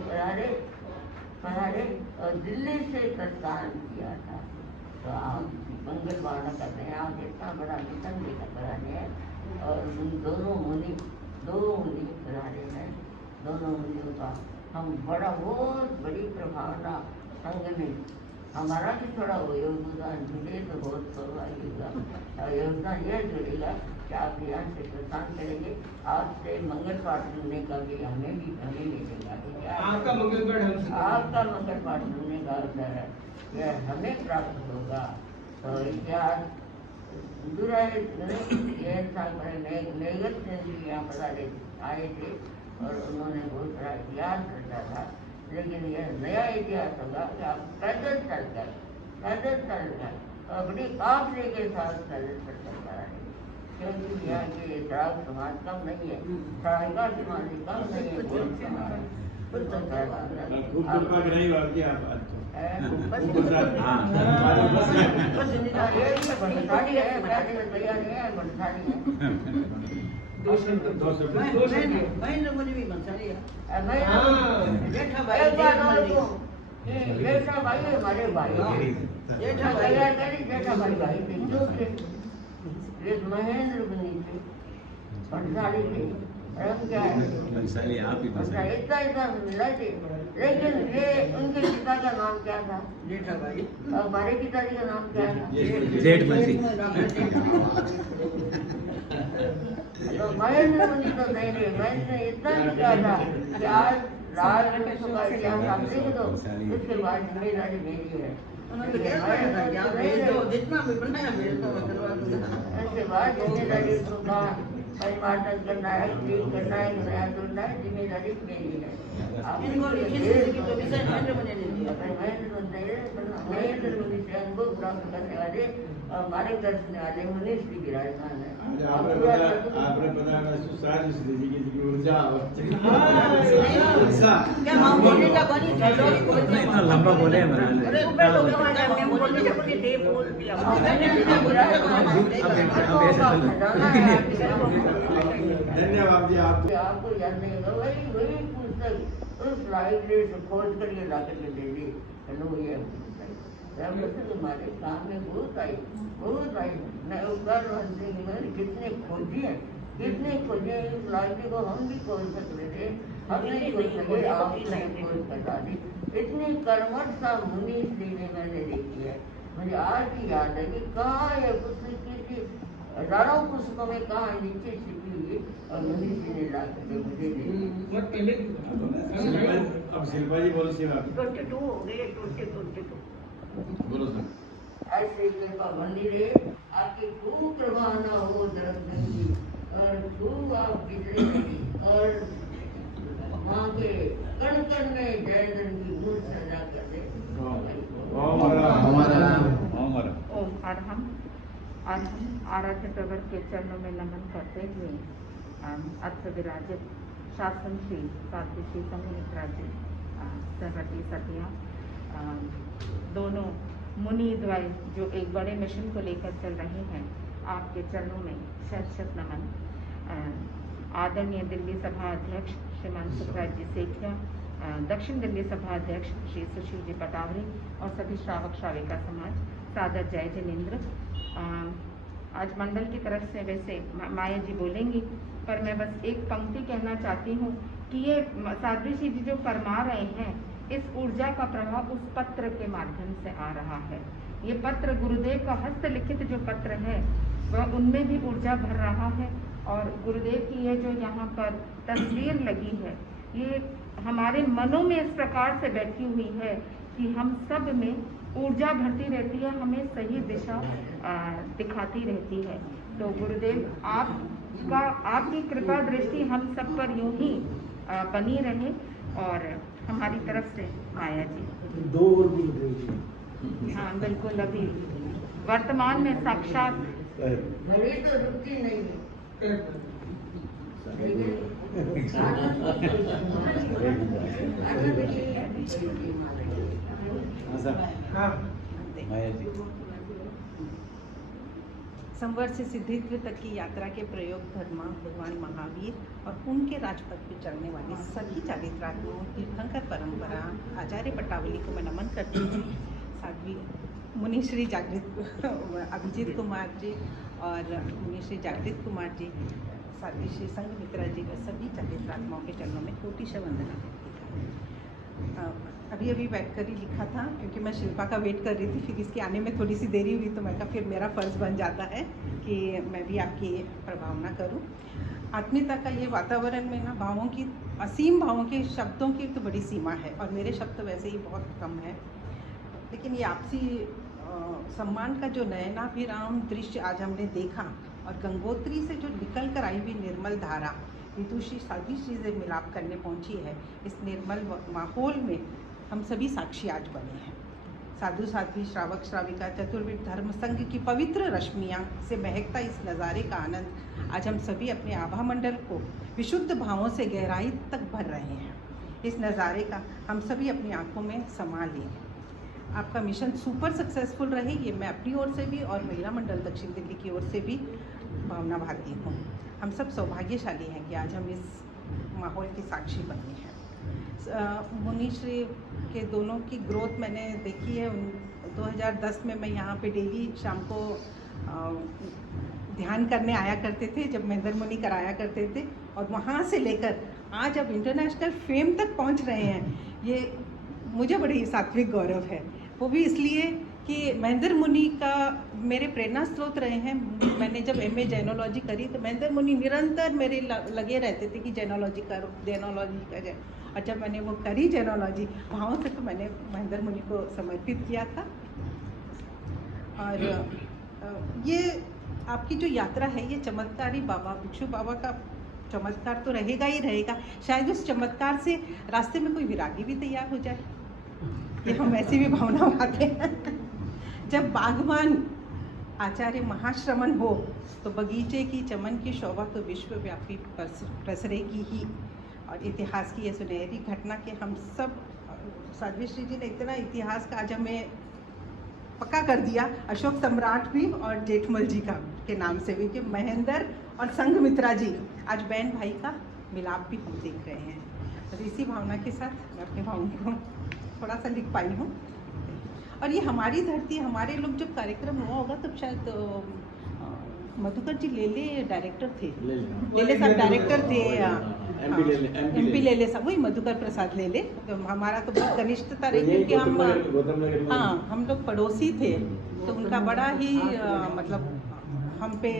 पधारे और दिल्ली से प्रस्थान किया था। तो आप मंगल वारणा करते हैं, आप इतना बड़ा मिशन लेकर पधारे हैं। और उन दो मुनि पधारे हैं, दोनों मुनियों का हम बहुत बड़ी प्रभावना संघ में हमारा भी थोड़ा वो योगदान जुड़े तो बहुत सौभाग्य होगा। और योगदान यह जुड़ेगा कि आप यहाँ से प्रस्थान करेंगे, आपसे मंगल पाठ सुनने का भी हमें मिलेगा। आपका मंगल पाठ सुनने का अवसर है, यह हमें प्राप्त होगा। तो इतिहास यहाँ पधारे आए थे और उन्होंने बहुत बड़ा इतिहास रचा था। लेकिन यह नया इतिहास होगा कि आप पैदल चलकर और बड़ी काफले के साथ पैदल चल पाएंगे, क्योंकि यहाँ के श्रावक समाज कम नहीं है, श्राविका समाज कम नहीं है, बहुत समाज है। महेंद्र मुनि भी बंसाली है। जेठा भाई हमारे भाई, जेठा भाई थे, जो थे एक महेंद्र मुनि थे, बंसाली थे, धर्म क्या है? बंसाली आप ही अच्छा, इतना मिला थी। लेकिन ये उनके पिता का नाम क्या था? जेठा भाई। और हमारे पिताजी का नाम क्या था? जेठ बंसी। तो महेंद्र मुनि तो नहीं रहे। महेंद्र ने इतना भी कहा था कि आज राज का इतिहास आप देख दो, उसके बाद जिम्मेदारी मेरी है। उन्होंने क्या कहा था कि आप भेज दो, जितना भी बनाया भेज दो, मैं करवा दूंगा। उसके बाद जिम्मेदारी उसको कहा परिवर्तन करना है, ठीक करना है, नया जोड़ना है, जिम्मेदारी मेरी है। इनको लिखित जिंदगी तो विषय महेंद्र मुनि ने दिया। महेंद्र मुनि से अनुभव प्राप्त करने वाले और मार्गदर्शन वाले मुनि श्री विराजमान है। आपने बताया सुसार जी की ऊर्जा क्या माँ बोलने का बनी था, लोग बोलते हैं। इतना लंबा बोले महाराज। अरे ऊपर लोग हमारे हम बोलने का बनी दे बोल दिया। धन्यवाद जी आपको याद नहीं होगा, वही पुस्तक उस लाइब्रेरी से खोज कर ये ला करके दे दी। लो ये हमारे काम में बहुत आई। मैं उपकार कितने खोजे इस लाइब्रेरी को हम भी खोज सकते थे, हम नहीं खोज सके, आप खोज बता दी। इतनी कर्मठ सा मुनि श्री ने मैंने देखी है। मुझे आज भी याद है कि कहाँ ये पुस्तक की हजारों पुस्तकों में कहाँ नीचे छिपी हुई और मुनि श्री ने ला करके मुझे दे दी। अब शिल्पा जी बोलो सेवा 22 हो गए, 22 बोलो सर। ऐसे कृपा बनी रहे, आपकी खूब कृपा न हो धर्म की, और खूब आप बिगड़े नहीं, और माँ के कण कण में जय धन की मूर्त सजा कर दे। ओम अरहम आराध्य प्रवर के चरणों में नमन करते हुए अर्थ विराजित शासन श्री साध्वी श्री संघमित्रा जी सरवती सतिया दोनों मुनि द्वय जो एक बड़े मिशन को लेकर चल रहे हैं, आपके चरणों में शत नमन। आदरणीय दिल्ली सभा अध्यक्ष श्रीमान सुखराज जी सेठिया, दक्षिण दिल्ली सभा अध्यक्ष श्री सुशील जी पटावरी और सभी श्रावक श्राविका समाज, सादर जय जिनेन्द्र। आज मंडल की तरफ से वैसे माया जी बोलेंगी, पर मैं बस एक पंक्ति कहना चाहती हूँ कि ये साध्वी जी जो फरमा रहे हैं, इस ऊर्जा का प्रभाव उस पत्र के माध्यम से आ रहा है। ये पत्र गुरुदेव का हस्तलिखित जो पत्र है वह उनमें भी ऊर्जा भर रहा है, और गुरुदेव की ये जो यहाँ पर तस्वीर लगी है ये हमारे मनों में इस प्रकार से बैठी हुई है कि हम सब में ऊर्जा भरती रहती है, हमें सही दिशा दिखाती रहती है। तो गुरुदेव आपकी कृपा दृष्टि हम सब पर यूं ही बनी रहे, और हमारी तरफ से माया जी 2 और गुरुदेव जी। हाँ बिल्कुल, अभी वर्तमान में साक्षात घड़ी तो रुकती नहीं है। संवर्त से सिद्धित्व तक की यात्रा के प्रयोग धर्मा भगवान महावीर और उनके राजपथ पर चलने वाली सभी चारित्रात्माओं तीर्थंकर परंपरा आचार्य पटावली को मैं नमन करती हूँ। साध्वी मुनि श्री जागृत अभिजीत कुमार जी और मुनि श्री जागृत कुमार जी, साध्वी श्री संघमित्रा जी व सभी चारित्रात्माओं के चरणों में कोटिशः वंदना करती हूँ। अभी बैठकर ही लिखा था, क्योंकि मैं शिल्पा का वेट कर रही थी, फिर इसके आने में थोड़ी सी देरी हुई, तो मैं कहा फिर मेरा फ़र्ज़ बन जाता है कि मैं भी आपकी प्रभावना करूं। आत्मीयता का ये वातावरण में ना भावों की असीम भावों के शब्दों की तो बड़ी सीमा है, और मेरे शब्द तो वैसे ही बहुत कम है, लेकिन ये आपसी सम्मान का जो नयनाभिराम दृश्य आज हमने देखा, और गंगोत्री से जो निकल कर आई हुई निर्मल धारा विदुषी साध्वी श्री से मिलाप करने पहुंची है, इस निर्मल माहौल में हम सभी साक्षी आज बने हैं। साधु साध्वी श्रावक श्राविका चतुर्विध धर्म संघ की पवित्र रश्मियाँ से महकता इस नज़ारे का आनंद आज हम सभी अपने आभा मंडल को विशुद्ध भावों से गहराई तक भर रहे हैं। इस नज़ारे का हम सभी अपनी आंखों में समा लें। आपका मिशन सुपर सक्सेसफुल रहे, ये मैं अपनी ओर से भी और महिला मंडल दक्षिण दिल्ली की ओर से भी भावना भाती हूँ। हम सब सौभाग्यशाली हैं कि आज हम इस माहौल की साक्षी बने हैं। मुनि श्री के दोनों की ग्रोथ मैंने देखी है। 2010 में मैं यहाँ पे डेली शाम को ध्यान करने आया करते थे, जब महेंद्र मुनि कराया करते थे, और वहाँ से लेकर आज अब इंटरनेशनल फेम तक पहुँच रहे हैं, ये मुझे बड़ी सात्विक गौरव है। वो भी इसलिए कि महेंद्र मुनि का मेरे प्रेरणा स्रोत रहे हैं। मैंने जब MA जैनोलॉजी करी तो महेंद्र मुनि निरंतर मेरे लगे रहते थे कि जैनोलॉजी करो, जैनोलॉजी कर। और जब मैंने वो करी जैनोलॉजी, वहाँ से तो मैंने महेंद्र मुनि को समर्पित किया था। और ये आपकी जो यात्रा है, ये चमत्कारी बाबा भिक्षु बाबा का चमत्कार तो रहेगा ही रहेगा। शायद उस चमत्कार से रास्ते में कोई विरागी भी तैयार हो जाए, कि हम ऐसी भी भावना पाते हैं। जब बागवान आचार्य महाश्रमण हो तो बगीचे की चमन की शोभा तो विश्वव्यापी प्रसरेगी ही। और इतिहास की ये सुनहरी घटना के हम सब, साध्वी श्री जी ने इतना इतिहास का आज हमें पक्का कर दिया, अशोक सम्राट भी और जेठमल जी का के नाम से भी, कि महेंद्र और संघमित्रा जी आज बहन भाई का मिलाप भी हम देख रहे हैं। और इसी भावना के साथ मैं अपनी भावना को थोड़ा सा लिख पाई हूँ। और ये हमारी धरती, हमारे लोग जब कार्यक्रम हुआ होगा तब शायद मधुकर जी लेले डायरेक्टर थे, लेले साहब डायरेक्टर थे, MP लेले साहब, वही मधुकर प्रसाद लेले। तो हमारा तो बहुत घनिष्ठता रही, क्योंकि हम लोग पड़ोसी थे, तो उनका बड़ा ही मतलब हम पे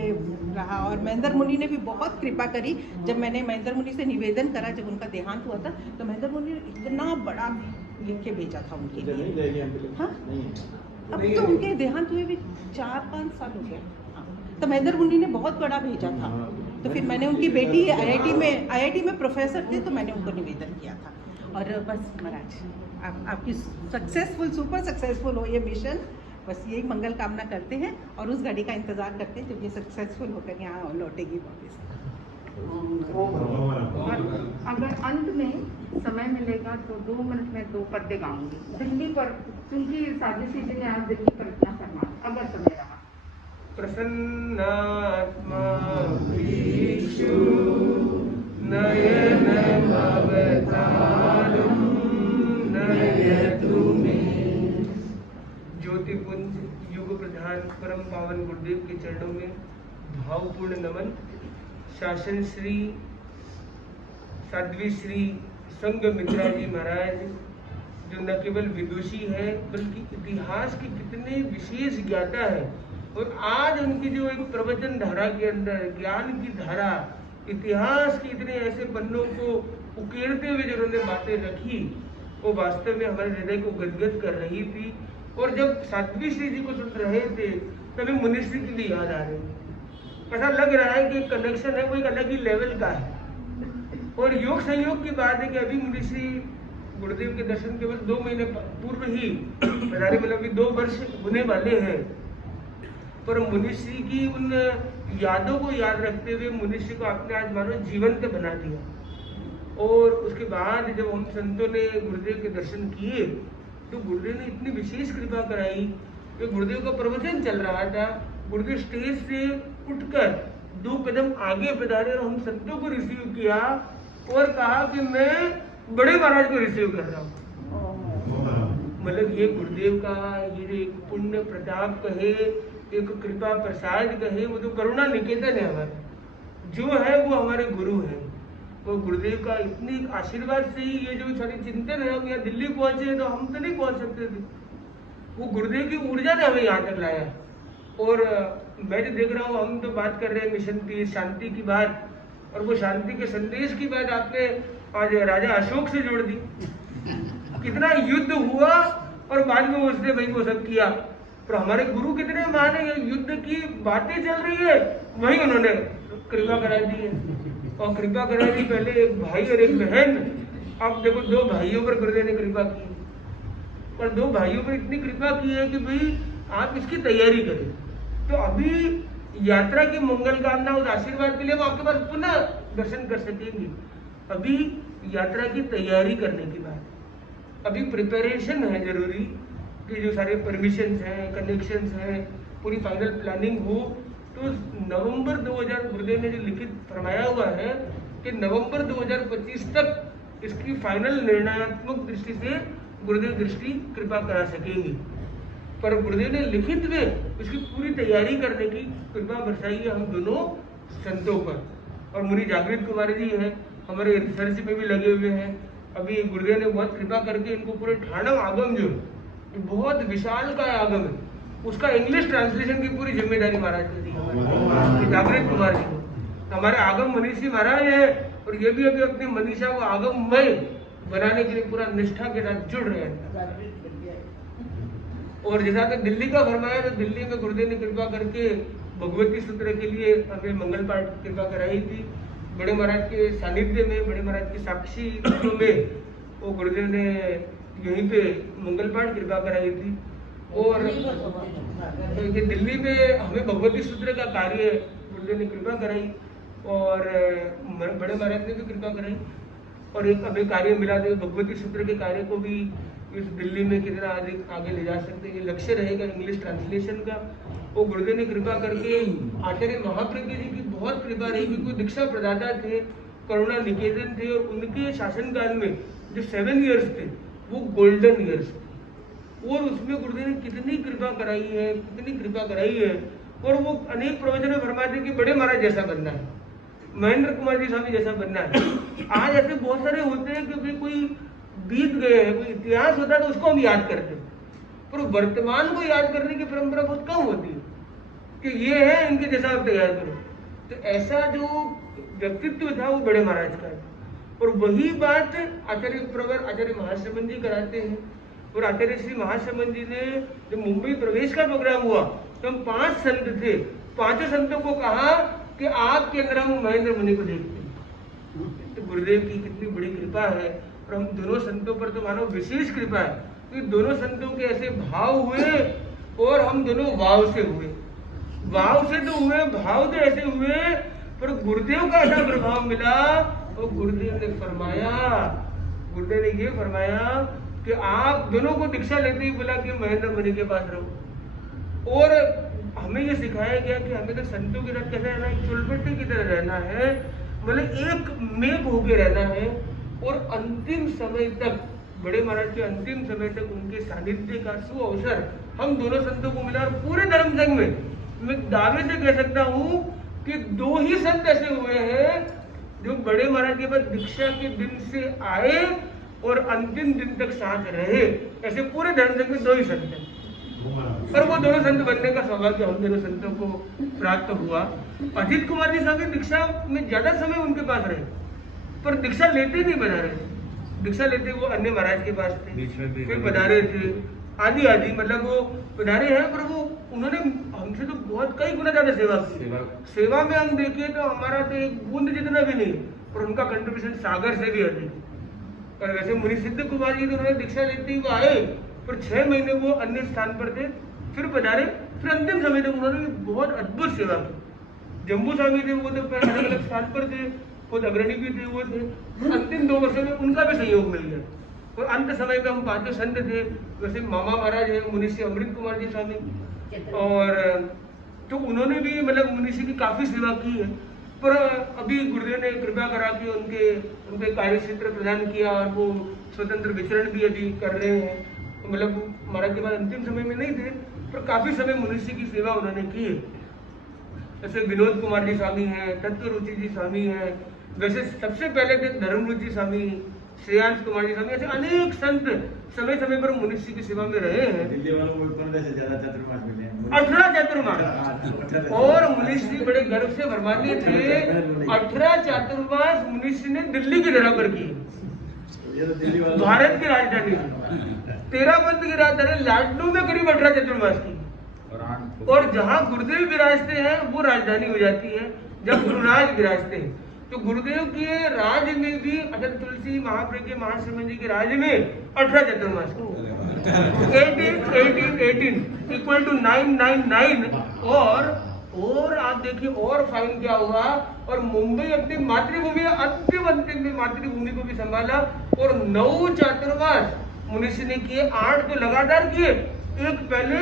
रहा। और महेंद्र मुनि ने भी बहुत कृपा करी। जब मैंने महेंद्र मुनि से निवेदन करा, जब उनका देहांत हुआ था, तो महेंद्र मुनि ने इतना बड़ा लिख के भेजा था उनके लिए। हाँ, अब तो उनके देहांत हुए भी 4-5 साल हो गया। तो महेंद्र मुनि ने बहुत बड़ा भेजा था। तो फिर मैंने उनकी बेटी IIT में प्रोफेसर थे, तो मैंने उनको निवेदन किया था। और बस महाराज, आपकी सक्सेसफुल, सुपर सक्सेसफुल हो ये मिशन, बस यही मंगल कामना करते हैं। और उस घड़ी का इंतज़ार करते हैं जब ये सक्सेसफुल होकर यहाँ लौटेगी वापस। अगर अंत में समय मिलेगा तो 2 मिनट में 2 पद्य गाऊंगी दिल्ली पर, क्योंकि साजिश जी ने आज दिल्ली पर इतना फरमाया, अगर समय रहा। प्रसन्नात्मा भिक्षु नयन भवतारं नयतु मे। ज्योतिपुंज युग प्रधान परम पावन गुरुदेव के चरणों में भावपूर्ण नमन। शासन श्री साध्वी श्री संघमित्रा जी महाराज, जो न केवल विदुषी है बल्कि इतिहास की कितने विशेष ज्ञाता है। और आज उनकी जो एक प्रवचन धारा के अंदर ज्ञान की धारा, इतिहास की इतने ऐसे पन्नों को उकेरते हुए जो उन्होंने बातें रखी, वो वास्तव में हमारे हृदय को गदगद कर रही थी। और जब साध्वी श्री जी को सुन रहे थे तभी मुनिश्री की भी याद आ रही थी। ऐसा लग रहा है कि कनेक्शन है वो एक अलग ही लेवल का है। और योग संयोग की बात है कि अभी मुनिश्री गुरुदेव के दर्शन केवल 2 महीने पूर्व ही मतलब 2 वर्ष होने वाले हैं। पर मुनिश्री की उन यादों को याद रखते हुए मुनिश्री को आपने आज मानो जीवंत बना दिया। और उसके बाद जब हम संतों ने गुरुदेव के दर्शन किए तो गुरुदेव ने इतनी विशेष कृपा कराई कि गुरुदेव का प्रवचन चल रहा था, गुरुदेव स्टेज से उठकर 2 कदम आगे बढ़ाने और हम संतों को रिसीव किया और कहा कि मैं बड़े महाराज को रिसीव कर रहा हूँ। मतलब ये गुरुदेव का ये एक पुण्य प्रताप कहे, एक कृपा प्रसाद कहे, वो तो करुणा निकेतन है हमारा, जो है वो हमारे गुरु है। वो गुरुदेव का इतनी आशीर्वाद से ही ये जो सारे चिंतन है, हम यहाँ दिल्ली पहुंचे तो हम तो नहीं पहुंच सकते थे। वो गुरुदेव की ऊर्जा ने हमें यहाँ तक लाया। और मैं जो देख रहा हूँ, हम तो बात कर रहे हैं मिशन पीस शांति की बात, और वो शांति के संदेश की बात आपने आज राजा अशोक से जोड़ दी। कितना युद्ध हुआ और बाद में उसने भाई वो सब किया। पर हमारे गुरु कितने महान है, युद्ध की बातें चल रही है वही उन्होंने कृपा करा दी है। और कृपा करा दी पहले एक भाई और एक बहन। अब देखो 2 भाइयों पर गुरुदेव ने कृपा की, और 2 भाइयों पर इतनी कृपा की है कि भाई आप इसकी तैयारी करें। तो अभी यात्रा की मंगल कामना उस आशीर्वाद के लिए हम आपके पास पुनः दर्शन कर सकेंगे। अभी यात्रा की तैयारी करने की बात, अभी प्रिपरेशन है जरूरी कि जो सारे परमिशंस हैं, कनेक्शंस हैं, पूरी फाइनल प्लानिंग हो। तो नवंबर 2000 गुरुदेव ने जो लिखित फरमाया हुआ है कि नवंबर 2025 तक इसकी फाइनल निर्णयात्मक दृष्टि से गुरुदेव दृष्टि कृपा करा सकेंगे। पर गुरुदेव ने लिखित में इसकी पूरी तैयारी करने की कृपा बरसाई है हम दोनों संतों पर। और मुनि जागृत कुमार जी हैं, हमारे रिसर्च में भी लगे हुए हैं। अभी गुरुदेव ने बहुत कृपा करके इनको पूरे ठाणव आगम जो है, बहुत विशाल का आगम है, उसका इंग्लिश ट्रांसलेशन की पूरी जिम्मेदारी महाराज ने दी हमारे जागृत कुमार जी को। हमारे आगम मनीषी महाराज है और ये भी अभी अपनी मनीषा को आगममय बनाने के लिए पूरा निष्ठा के साथ जुड़ रहे हैं। और जैसा कि दिल्ली का फरमाया, तो दिल्ली में गुरुदेव ने कृपा करके भगवती सूत्र के लिए हमें मंगल पाठ कृपा कराई थी। बड़े महाराज के सानिध्य में, बड़े महाराज के साक्षी में वो गुरुदेव ने यहीं पे मंगल पाठ कृपा कराई थी। और ये दिल्ली में हमें भगवती सूत्र का कार्य गुरुदेव ने कृपा कराई और बड़े महाराज ने भी कृपा कराई। और एक हमें कार्य मिला तो भगवती सूत्र के कार्य को भी इस दिल्ली में कितना अधिक आगे ले जा सकते हैं, ये लक्ष्य रहेगा इंग्लिश ट्रांसलेशन का। वो गुरुदेव ने कृपा करके आचार्य महाप्रज्ञ जी की बहुत कृपा रही, क्योंकि दीक्षा प्रदाता थे, करुणा निकेतन थे और उनके शासनकाल में जो 7 ईयर्स थे वो गोल्डन ईयर्स थे। और उसमें गुरुदेव ने कितनी कृपा कराई है, कितनी कृपा कराई है। और वो अनेक प्रवचन में फरमाते कि बड़े महाराज जैसा बनना है, महेंद्र कुमार जी स्वामी जैसा बनना है। आज ऐसे बहुत सारे होते हैं कि भाई कोई बीत गए हैं, कोई इतिहास होता है तो उसको हम याद करते हैं, पर वर्तमान को याद करने की परंपरा बहुत कम होती है कि ये है इनके जैसा आप तैयार करो। तो ऐसा जो व्यक्तित्व था वो बड़े महाराज का है। और वही बात आचार्य प्रवर आचार्य महाश्रमण जी कराते हैं। और आचार्य श्री महाश्रमण जी ने जब मुंबई प्रवेश का प्रोग्राम हुआ तो हम 5 संत थे, 5 संतों को कहा कि आपके अंदर हम महेंद्र मुनि को देखते हैं। तो गुरुदेव की कितनी बड़ी कृपा है। और हम दोनों संतों पर तो मानो विशेष कृपा है, क्योंकि दोनों संतों के ऐसे भाव हुए और हम दोनों वाव से हुए। वाव से तो हुए, भाव तो ऐसे हुए, पर गुरुदेव का ऐसा प्रभाव मिला। और गुरुदेव ने फरमाया, गुरुदेव ने ये फरमाया कि आप दोनों को दीक्षा लेते ही बोला कि महेंद्र मुनि के पास रहो। और हमें ये सिखाया गया कि हमें तो संतों के साथ कैसे रहना है, चुलबट्टी की तरह रहना है, मतलब एक मेघ होके रहना है। और अंतिम समय तक, बड़े महाराज के अंतिम समय तक उनके सानिध्य का सुअवसर हम दोनों संतों को मिला। और पूरे धर्म संघ में मैं दावे से कह सकता हूँ कि 2 ही संत ऐसे हुए हैं जो बड़े महाराज के बाद दीक्षा के दिन से आए और अंतिम दिन तक साथ रहे। ऐसे पूरे धर्म संघ में 2 ही संत हैं, और वो दोनों संत बनने का सौभाग्य हम दोनों संतों को प्राप्त हुआ। अजीत कुमार जी स्वामी दीक्षा में ज्यादा समय उनके पास रहे, पर दीक्षा लेते नहीं बना रहे। दीक्षा लेते वो अन्य महाराज के पास थे, फिर पधारे थे आदि आदि, मतलब वो पधारे हैं, पर वो उन्होंने हमसे तो बहुत कई गुना ज्यादा सेवा की। सेवा में हम देखें तो हमारा तो एक बूंद जितना भी नहीं, और उनका कंट्रीब्यूशन सागर से भी अधिक। और वैसे मुनि सिद्ध कुमार जी तो उन्होंने दीक्षा लेते ही वो आए, पर 6 महीने वो अन्य स्थान पर थे, फिर पधारे, फिर अंतिम समय तक उन्होंने बहुत अद्भुत सेवा की। जम्बू स्वामी थे, वो तो अलग अलग स्थान पर थे, खुद अग्रणी भी थे, वो थे। अंतिम 2 वर्षों में उनका भी सहयोग मिल गया। और अंत समय में हम 5 संत थे, वैसे मामा महाराज है मुनिषी अमृत कुमार जी स्वामी, और तो उन्होंने भी मतलब मुनिषी की काफी सेवा की है। पर अभी गुरुदेव ने कृपा करा के उनके कार्य क्षेत्र प्रदान किया, और वो स्वतंत्र विचरण भी अभी कर रहे हैं। तो मतलब महाराज के बाद अंतिम समय में नहीं थे, पर काफी समय मुनिषी की सेवा उन्होंने की है। जैसे विनोद कुमार जी स्वामी हैं, तत्व रुचि जी स्वामी हैं, वैसे सबसे पहले थे धर्म रुचि स्वामी, श्रेयांश कुमार जी स्वामी, ऐसे अनेक संत समय समय पर मुनिषी की सेवा में रहे हैं। दिल्ली वालों को 15 से ज्यादा चतुर्मास मिले हैं, 18 चतुर्मास। और मुनिषी बड़े गर्व से फरमाते थे 18 चतुर्मास मुनिषी ने दिल्ली की धरा पर की, भारत की राजधानी 13 पंथ की राजधानी लाडनू में करीब 18 चतुर्मास की। और जहाँ गुरुदेव विराजते हैं वो राजधानी हो जाती है, जब गुरुराज विराजते हैं। तो गुरुदेव के राज में भी अगर तुलसी महाप्रज्ञ महाश्रमण जी के राज में 18 चतुर्मास 18 इक्वल टू 999। और आप देखिए और फाइन क्या हुआ, और मुंबई अपनी मातृभूमि अंतिम में मातृभूमि को भी संभाला, और 9 चातुर्मास मुनिषी ने किए, 8 तो लगातार किए। एक पहले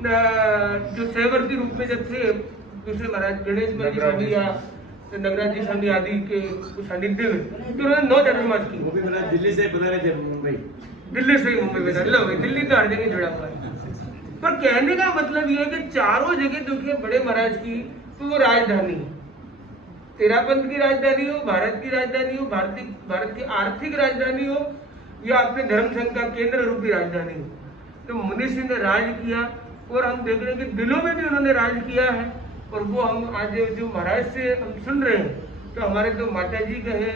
जो सहवर्ती रूप में जब थे दूसरे महाराज गणेश जी स्वामी या नगराज जी स्वामी आदि के सानिध्य में, तो उन्होंने 9 चतुर्मास की। वो भी दिल्ली से पधारे थे मुंबई, दिल्ली से ही मुंबई में लो, दिल्ली तो हर जगह जुड़ा हुआ है। पर कहने का मतलब ये है कि चारों जगह देखिए बड़े महाराज की तो वो राजधानी है। तेरापंथ की राजधानी हो, भारत की राजधानी हो, भारत की आर्थिक राजधानी हो, या अपने धर्म संघ का केंद्र रूपी राजधानी हो। तो मुनिषि ने राज किया और हम देख रहे हैं कि दिलों में भी उन्होंने राज किया है। और वो हम आज जो महाराज से हम सुन रहे हैं, तो हमारे तो माता जी कहे,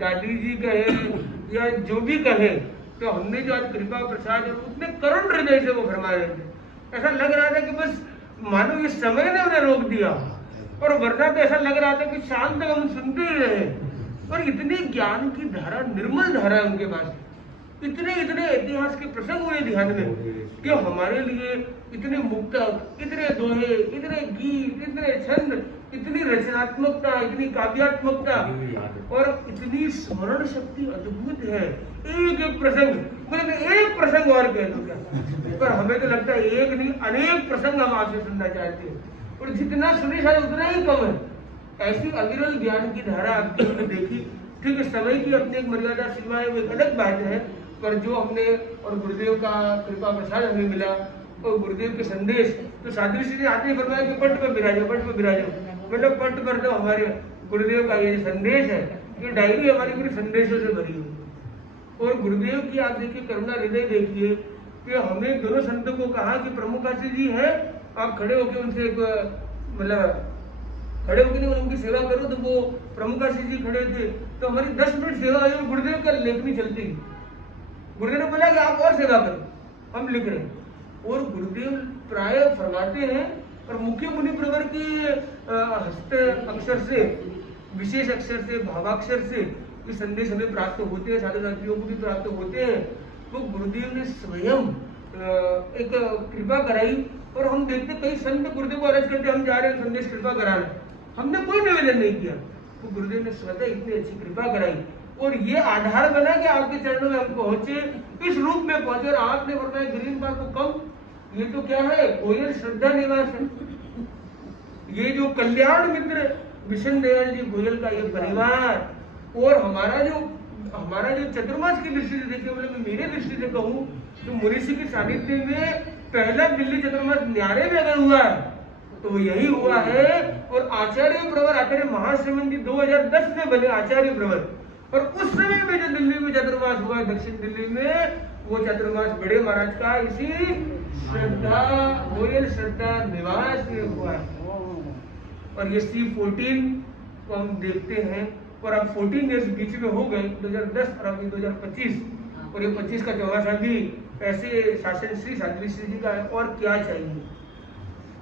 दादी जी कहे या जो भी कहे, तो हमने जो आज कृपा प्रसाद और उतने करुण हृदय से वो फरमा रहे थे, ऐसा लग रहा था कि बस मानो ये समय ने उन्हें रोक दिया। और वरना तो ऐसा लग रहा था कि शाम तक हम सुनते ही रहे। और इतनी ज्ञान की धारा, निर्मल धारा है उनके पास, इतने इतिहास के प्रसंग हुए ध्यान में कि हमारे लिए इतने मुक्तक, इतने दोहे, इतने गीत, इतने छंद, इतनी रचनात्मकता, इतनी काव्यात्मकता और इतनी स्मरण शक्ति अद्भुत है। एक प्रसंग, मैं एक प्रसंग और कह दूं क्या, पर हमें तो लगता है एक नहीं अनेक प्रसंग हम आपसे सुनना चाहते हैं, और जितना सुने शायद उतना ही कम है। ऐसी अविरल ज्ञान की धारा आपकी हमने देखी। ठीक है, समय की अपनी एक मर्यादा सीमा है, वो एक अलग बात है, पर जो हमने और गुरुदेव का कृपा प्रसाद हमें मिला और गुरुदेव के संदेश, तो साधु श्री ने आते ही फरमाया कि पट पर विराजो, पट पर विराजो। मतलब पट पर तो हमारे गुरुदेव का ये संदेश है, ये डायरी हमारी पूरी संदेशों से भरी हुई। और गुरुदेव की आप देखिए करुणा हृदय देखिए कि हमें दोनों संतों को कहा कि प्रमुख आचार्य जी है, आप खड़े होकर उनसे एक मतलब खड़े होकर नहीं उनकी सेवा करो। तो वो प्रमुख आचार्य जी खड़े थे, तो हमारी 10 मिनट सेवा आई और गुरुदेव का लेखनी चलती। गुरुदेव ने बोला कि आप और सेवा करो, हम लिख रहे हैं। और गुरुदेव प्राय फरमाते हैं और मुख्य मुनि प्रवर के हस्त अक्षर से, विशेष अक्षर से, भावाक्षर से ये संदेश हमें प्राप्त होते हैं, साधु साथियों को भी प्राप्त होते हैं। तो गुरुदेव ने स्वयं एक कृपा कराई। और हम देखते कई संत गुरुदेव को अर्ज करते हम जा रहे हैं संदेश कृपा कराना, हमने कोई निवेदन नहीं किया, तो गुरुदेव ने स्वतः इतनी अच्छी कृपा कराई और ये आधार बना कि आपके चरणों में हम पहुंचे, इस रूप में पहुंचे। और आपने बताया ग्रीन पार्क को कम, ये तो क्या है, गोयल श्रद्धा निवास है। ये जो कल्याण मित्र विशन दयाल जी गोयल का ये परिवार और हमारा जो चतुर्मास की दृष्टि से देखिए, मतलब मेरे दृष्टि से कहूँ तो मुनिषि के सानिध्य में पहला दिल्ली चतुर्मास न्यारे में अगर हुआ तो वो यही हुआ है। और आचार्य प्रवर, आचार्य महाश्रमण जी 2010 में बने आचार्य प्रवर, और उस समय में जो दिल्ली में चतुर्मास हुआ दक्षिण दिल्ली में, वो चतुर्मास बड़े महाराज का इसी श्रद्धा गोयल श्रद्धा निवास में हुआ है। और ये C14 को हम देखते हैं, और अब 14 ईयर्स बीच में हो गए, 2010 और अभी 2025, और ये 25 का 14 साल भी ऐसे शासन श्री साध्वी श्री जी का है। और क्या चाहिए,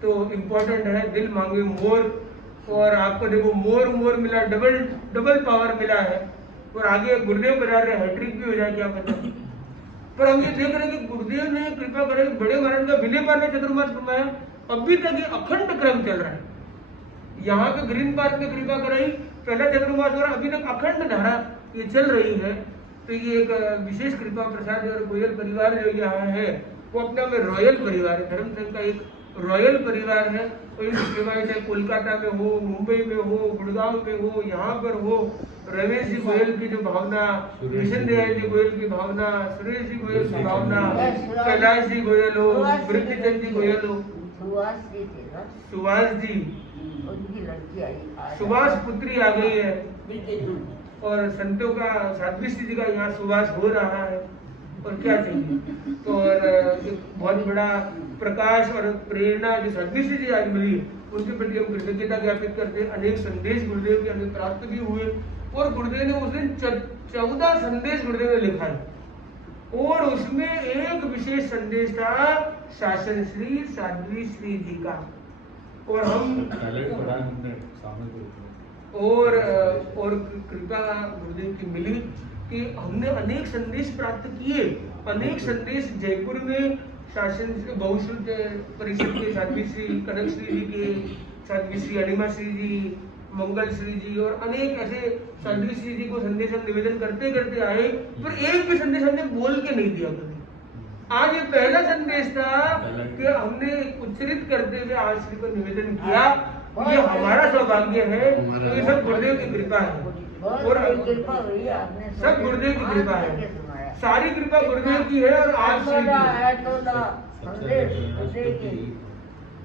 तो इम्पोर्टेंट है दिल मांगे मोर, और आपको देखो मोर मिला, डबल पावर मिला है। और आगे गुरुदेव बजा रहे हैट्रिक भी हो जाए क्या पता। पर हम ये देख रहे हैं कि गुरुदेव ने कृपा करे, बड़े महाराज का विनय पार ने चतुर्मास फरमाया, अभी तक ये अखंड क्रम चल रहा है। यहाँ पे ग्रीन पार्क में कृपा कराई, पहला चतुर्मास हो रहा, अभी तक अखंड धारा ये चल रही है। तो ये एक विशेष कृपा प्रसाद और गोयल परिवार जो यहाँ है वो अपना में रॉयल परिवार है, धर्म संघ का एक रॉयल परिवार है। और इनकी सेवाएं चाहे कोलकाता में हो, मुंबई में हो, गुड़गांव में हो, यहाँ पर हो, रमेश जी गोयल की जो भावना, किशन दयाल जी गोयल की भावना, सुरेश जी गोयल की भावना, कैलाश जी गोयल हो, वृद्धचंद जी गोयल हो, सुभाष जी, सुभाष पुत्री आ गई है, और संतों का साध्वी जी का यहाँ सुभाष हो रहा है। और क्या चाहिए, तो और एक बहुत बड़ा प्रकाश और प्रेरणा जो साध्वी जी आज मिली, उनके प्रति हम कृतज्ञता ज्ञापित करते हैं। अनेक संदेश गुरुदेव के हमें प्राप्त भी हुए, और गुरुदेव ने उस दिन 14 संदेश गुरुदेव ने लिखा है, और उसमें एक विशेष संदेश था शासन श्री साध्वी श्री जी का। और हम और कृपा गुरुदेव की मिली कि हमने अनेक संदेश प्राप्त किए। अनेक संदेश जयपुर में शासन बहुश्रुत परिषद के साध्वी श्री कनक श्री जी के, साध्वी श्री अनिमा श्री जी, मंगल श्री जी और अनेक ऐसे साध्वी श्री जी को संदेश हम निवेदन करते करते आए, पर एक भी संदेश हमने बोल के नहीं दिया कभी। आज ये पहला संदेश था कि हमने उच्चरित करते हुए आज श्री को निवेदन किया। ये हमारा सौभाग्य है, तो ये सब गुरुदेव की कृपा है, और सब गुरुदेव की कृपा है, सारी कृपा गुरुदेव की है। और आज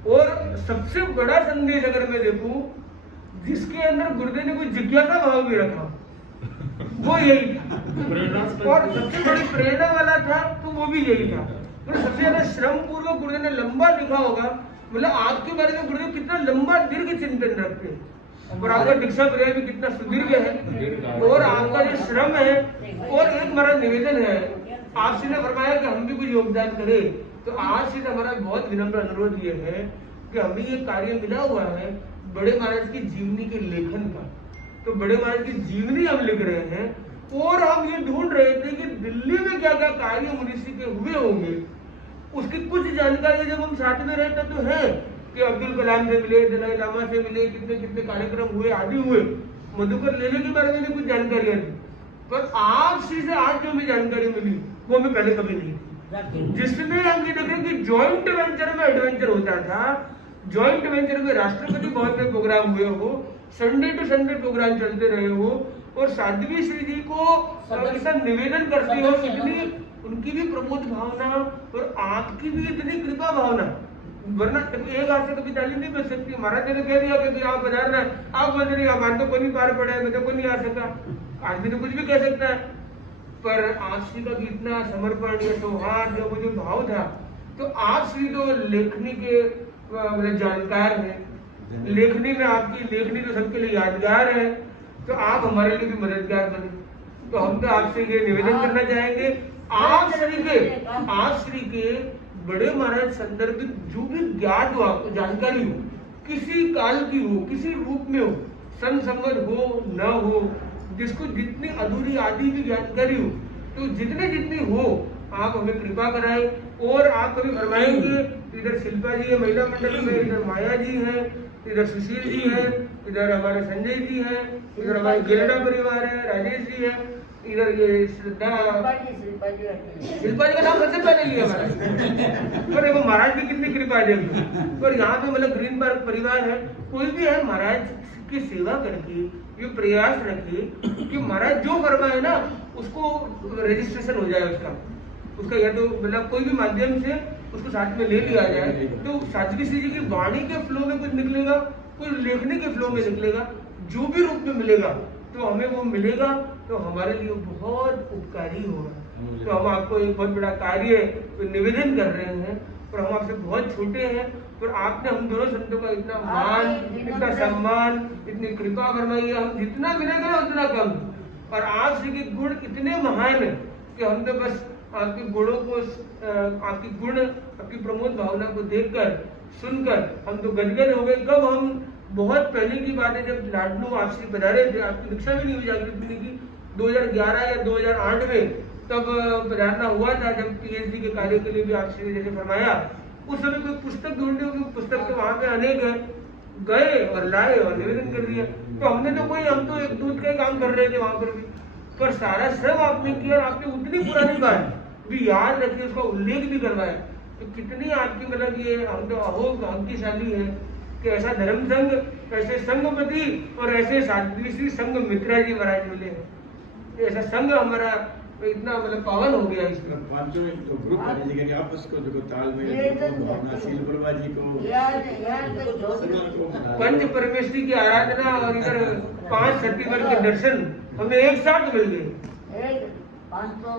और सबसे बड़ा संदेश अगर मैं देखूं, जिसके अंदर गुरुदेव ने कोई जिज्ञासा भाव भी रखा, वो यही था। और सबसे बड़ी प्रेरणा वाला था तो वो भी यही था। तो सबसे ज्यादा श्रम पूर्वक गुरुदेव ने लंबा लिखा होगा, मतलब आपके बारे में गुरुदेव कितना लंबा दीर्घ चिंतन रखते हैं, और आपका दीक्षा पर्याय भी कितना सुदीर्घ है, और आपका जो श्रम है। और एक हमारा निवेदन है, आपसे ने फरमाया कि हम भी कुछ योगदान करें, तो आज से हमारा बहुत विनम्र अनुरोध ये है कि हमें ये कार्य मिला हुआ है बड़े महाराज की जीवनी के लेखन का। तो बड़े महाराज की जीवनी हम लिख रहे हैं, और हम ये ढूंढ रहे थे कि दिल्ली में क्या क्या कार्य मुनीषी के हुए होंगे, उसकी कुछ जानकारी जब हम साथ में रहते तो है कि अब्दुल कलाम से मिले, दलाई लामा से मिले, कितने कितने कार्यक्रम हुए, आदि हुए। मधुकर लेले के बारे में भी कुछ जानकारियां थी, पर आपसे से आज जो हमें जानकारी मिली वो हमें पहले कभी नहीं थी, जिसमें हम ये देखें कि ज्वाइंट वेंचर में एडवेंचर होता था। ज्वाइंट वेंचर में राष्ट्रपति भवन में प्रोग्राम हुए हो, संडे टू संडे प्रोग्राम चलते रहे हो, और साध्वी श्री जी को ऐसा निवेदन करती हो, इतनी उनकी भी प्रबोध भावना और आपकी भी इतनी कृपा भावना, वरना एक हाथ से कभी ताली नहीं बच सकती। महाराज ने कह दिया कि आप बजा रहे हैं, आप बज रही, हमारे तो कोई नहीं पार पड़ा है, मैं तो कोई नहीं आ सका, आदमी तो कुछ भी कह सकता है, पर आप श्री का भी इतना समर्पण या सौहार्द या वो जो भाव था। तो आप श्री तो लेखनी के जानकार हैं, लेखनी में आपकी लेखनी तो सबके लिए यादगार है, तो आप हमारे लिए भी मददगार बने। तो हम तो आपसे ये निवेदन करना चाहेंगे, आप श्री के बड़े महाराज संदर्भित जो भी ज्ञात हो, आपको जानकारी हो, किसी काल की हो, किसी रूप में हो, संसंगत हो न हो, जिसको जितनी अधूरी आदि की जानकारी हो, तो जितनी हो आप हमें कृपा कराएं। और आप कभी फरमाएंगे, इधर शिल्पा जी है महिला मंडल में, इधर माया जी है, इधर सुशील जी है, इधर हमारे संजय जी है, इधर हमारे गिरडा परिवार है, राजेश जी है, इधर ये श्रद्धा, शिल्पा जी का नाम सबसे पहले लिया महाराज। पर देखो महाराज की कितनी कृपा है, और यहाँ पे मतलब ग्रीन पार्क परिवार है, कोई भी है महाराज की सेवा करके ये प्रयास रखिए कि महाराज जो फरमाए ना उसको रजिस्ट्रेशन हो जाए, उसका या तो मतलब कोई भी माध्यम से उसको साथ में ले लिया जाए, तो साध्वी श्री जी की वाणी के फ्लो में कुछ निकलेगा, कोई लेखनी के फ्लो में निकलेगा, जो भी रूप में मिलेगा तो हमें वो मिलेगा, तो हमारे लिए बहुत उपकारी होगा। तो हम आपको एक बहुत बड़ा कार्य निवेदन कर रहे हैं, और हम आपसे बहुत छोटे हैं, पर आपने हम दोनों संतों का इतना मान, इतना सम्मान, इतनी कृपा फरमाई है, हम जितना मिलेगा उतना कम। और आप श्री के गुण इतने महान है कि हम तो बस आपके गुणों को, आपकी गुण, आपकी प्रमोद भावना को देखकर सुनकर हम तो गदगद हो गए। कब हम बहुत पहले की बात है, जब लाडनू आप श्री पधारे थे, आपकी दीक्षा भी नहीं हुई जागृति की, 2011 या 2008 में तब पधारना हुआ था, जब पीएचडी के कार्य के लिए भी आप श्री ने जैसे फरमाया। उस समय कोई पुस्तक ढूंढी होगी, पुस्तक तो वहां पे अनेक है, गए और लाए और निवेदन कर दिया। तो हमने तो कोई, हम तो एक दूध का ही काम कर रहे थे वहां पर भी, पर सारा श्रम आपने किया, और आपने उतनी पुरानी बात भी याद रखी, उसका उल्लेख भी करवाया। तो कितनी आपकी मतलब ये हम तो अहो भाग्यशाली है कि ऐसा धर्म संघ, ऐसे संघपति और ऐसे साध्वी श्री संघ मित्रा जी महाराज मिले हैं। ऐसा संघ हमारा इतना मतलब पावन हो गया। इसमें पांचों तो ग्रुप है, लेकिन आपस को जो तालमेल भावना, शिल्पा जी को, पंच परमेश्वरी की आराधना और इधर 5 सतीवर के दर्शन हमें एक साथ मिल गए। 500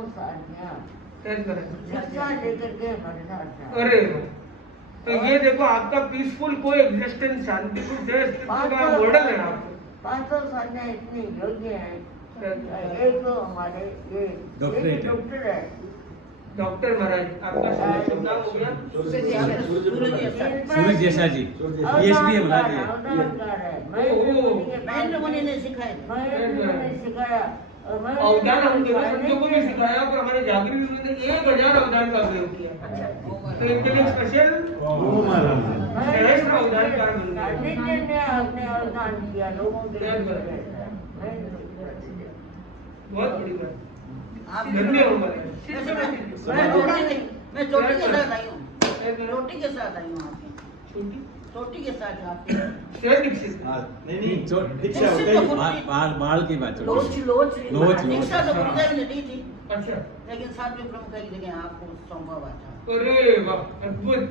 अरे तो ये देखो आपका पीसफुल को एग्जिस्टेंस, शांतिपूर्ण का मॉडल है। आपको 500 साधना इतनी योग्य है। एक तो हमारे ये डॉक्टर है, डॉक्टर महाराज, आपका शुभ नाम हो गया सूरज जैसा जी, पीएचडी है महाराज, महेंद्र मुनि ने सिखाया। अवदान हम दोनों संतों को भी सिखाया, पर हमारे जागृत ने 1000 अवदान का प्रयोग किया, तो इनके लिए स्पेशल अवदान का आपने अवदान किया लोगों के, बहुत बड़ी बात, धन्यवाद। मैं चोटी के साथ आई हूँ, रोटी के साथ आई हूँ आपकी, चोटी के साथ आपके नहीं दीक्षा बाल की बात, लोच दीक्षा तो गुरुदेव ने दी थी, अच्छा, लेकिन साथ में प्रमुख की जगह आपको सौंपा हुआ था। अरे वाह, अद्भुत,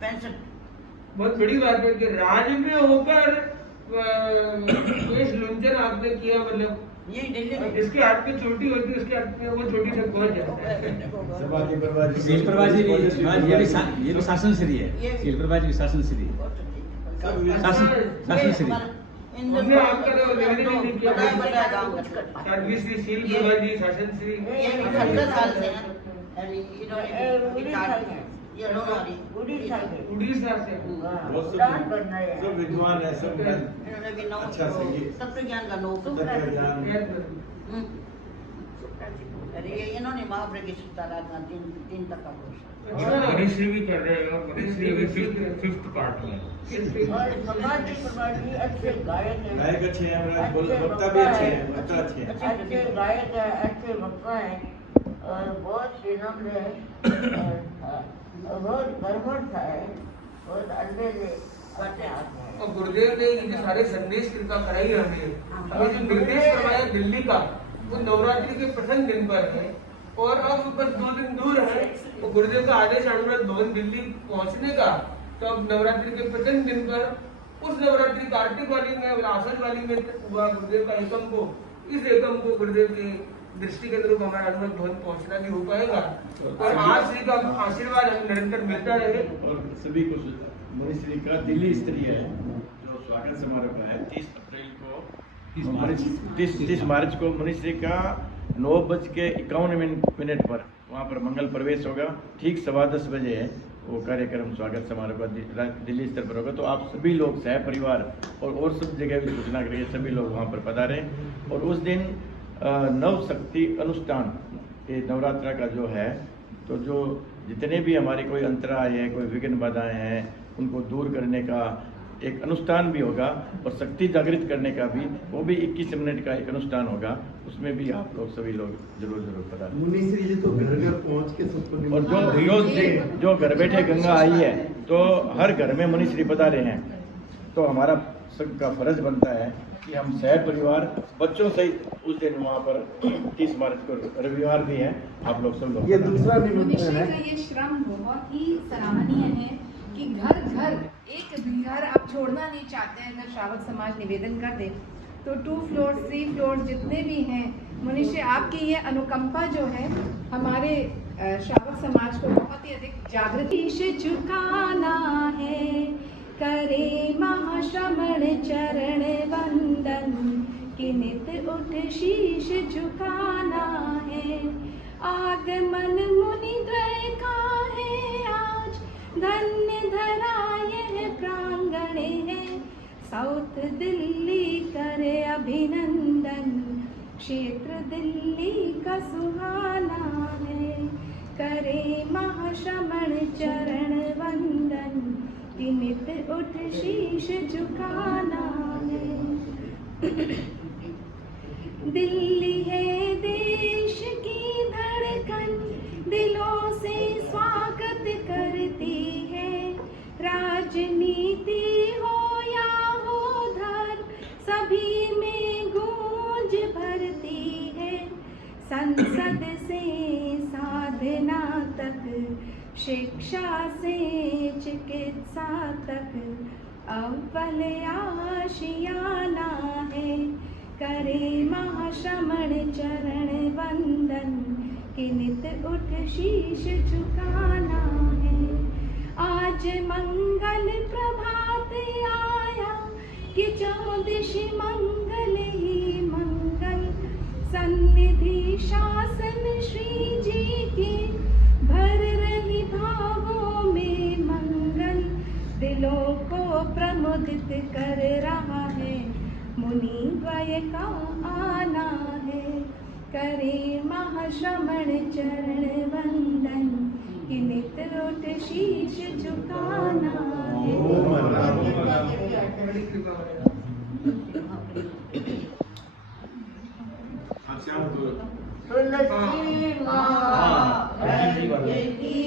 पेंशन बहुत बड़ी बात है कि राज में होकर केश लुंचन आपने किया, मतलब ये दिल्ली में इसके हाथ पे चोटी होती है, उसके हाथ में वो चोटी तक पहुंच जाता है। सील प्रभाजी भी, हाँ, ये भी शासन श्री है। सील प्रभाजी भी शासन श्री है। शासन श्री। हमने आपका तो लेने नहीं किया। साध्वी श्री शील प्रभाजी, शासन श्री। ये 15 साल से हैं। अरे ये दोनों उड़ीसा से। सब विद्वान है, सब इन्होंने भी नौ अच्छा से तत्व ज्ञान का लोग। अरे ये इन्होंने महावृत्ति की सुताराधना 3 तक का कोर्स। मनीश्री भी कर रहे हैं, मनीश्री अभी 5th पार्ट में। और समाज जी अच्छे गायक हैं। गायक अच्छे हैं, वक्ता भी अच्छे हैं, वक्ता अच्छे हैं। अच्छे गायक है, अच्छे वक्ता है और बहुत विनम्र है और बहुत कर्मठ है, बहुत अंधे से बातें आते हैं। और गुरुदेव ने ये जो सारे संदेश कृपा कराई हमें जो निर्देश करवाया दिल्ली का, वो नवरात्रि के प्रथम दिन पर है और अब बस 2 दिन दूर है। तो गुरुदेव का आदेश अनुरोध भवन दिल्ली पहुंचने का, तो अब नवरात्रि के प्रथम दिन पर उस नवरात्रि कार्तिक वाली में और आसन वाली में हुआ गुरुदेव का एकम को, इस एकम को गुरुदेव के दृष्टि के अनुरूप हमारा अनुरोध भवन पहुंचना भी हो पाएगा और आज श्री का आशीर्वाद हमें निरंतर मिलता रहे। और सभी को मनीश्री का दिल्ली स्तरीय जो स्वागत समारोह है 30 अप्रैल को 30 मार्च को मनीश्री का 9:51 पर वहाँ पर मंगल प्रवेश होगा। ठीक 10:15 बजे है वो कार्यक्रम स्वागत समारोह का दिल्ली स्तर पर होगा। तो आप सभी लोग सह परिवार और सब जगह भी सूचना करिए, सभी लोग वहाँ पर पधारें। और उस दिन नव शक्ति अनुष्ठान ये नवरात्रा का जो है, तो जो जितने भी हमारे कोई अंतराय है, कोई विघ्न बाधाएं हैं, उनको दूर करने का एक अनुष्ठान भी होगा और शक्ति जागृत करने का भी, वो भी 21 मिनट का एक अनुष्ठान होगा। उसमें भी आप लोग सभी लोग जरूर पधारें। मुनीश्री जी तो घर घर पहुंच के सबको और जो भैया जो घर बैठे गंगा आई है, तो हर घर में मनीश्री पधारे हैं। तो हमारा सबका फर्ज बनता है कि हम सह परिवार बच्चों सहित उस दिन वहाँ पर 30 मार्च को रविवार भी है, आप लोग सब लोग। ये दूसरा निमंत्रण है। का ये श्रम बहुत ही सराहनीय है कि घर घर एक भी घर आप छोड़ना नहीं चाहते हैं। अगर श्रावक समाज निवेदन कर दे तो 2 फ्लोर 3 फ्लोर जितने भी हैं, मनीषी आपकी ये अनुकंपा जो है हमारे श्रावक समाज को बहुत ही अधिक जागृति से झुकाना है। करे महाश्रमण चरण वंदन कि नित उठ शीश झुकाना है। आगमन मुनि द्वय का है आज, धन्य धरा यह प्रांगण है। साउथ दिल्ली करे अभिनंदन, क्षेत्र दिल्ली का सुहाना है। करे महाश्रमण चरण वंदन कि नित उठ शीश झुकाना है। दिल्ली है देश की धड़कन, दिलों से स्वागत करती है। राजनीति हो या हो धर्म, सभी में गूंज भरती है। संसद से साधना तक, शिक्षा से चिकित्सा तक, अव्वल आशियाना है। करे महाश्रमण चरण वंदन कि नित उठ शीश झुकाना है। आज मंगल प्रभात आया कि चौदिश मंगल ही मंगल। सन्निधि शासन श्री जी की भर रही भावों में मंगल। दिलों को प्रमुदित कर रहा है, मुनि द्वय का आना है। करे महाश्रमण चरण वंदन कि नित उठ शीश झुकाना तुलसी माँ की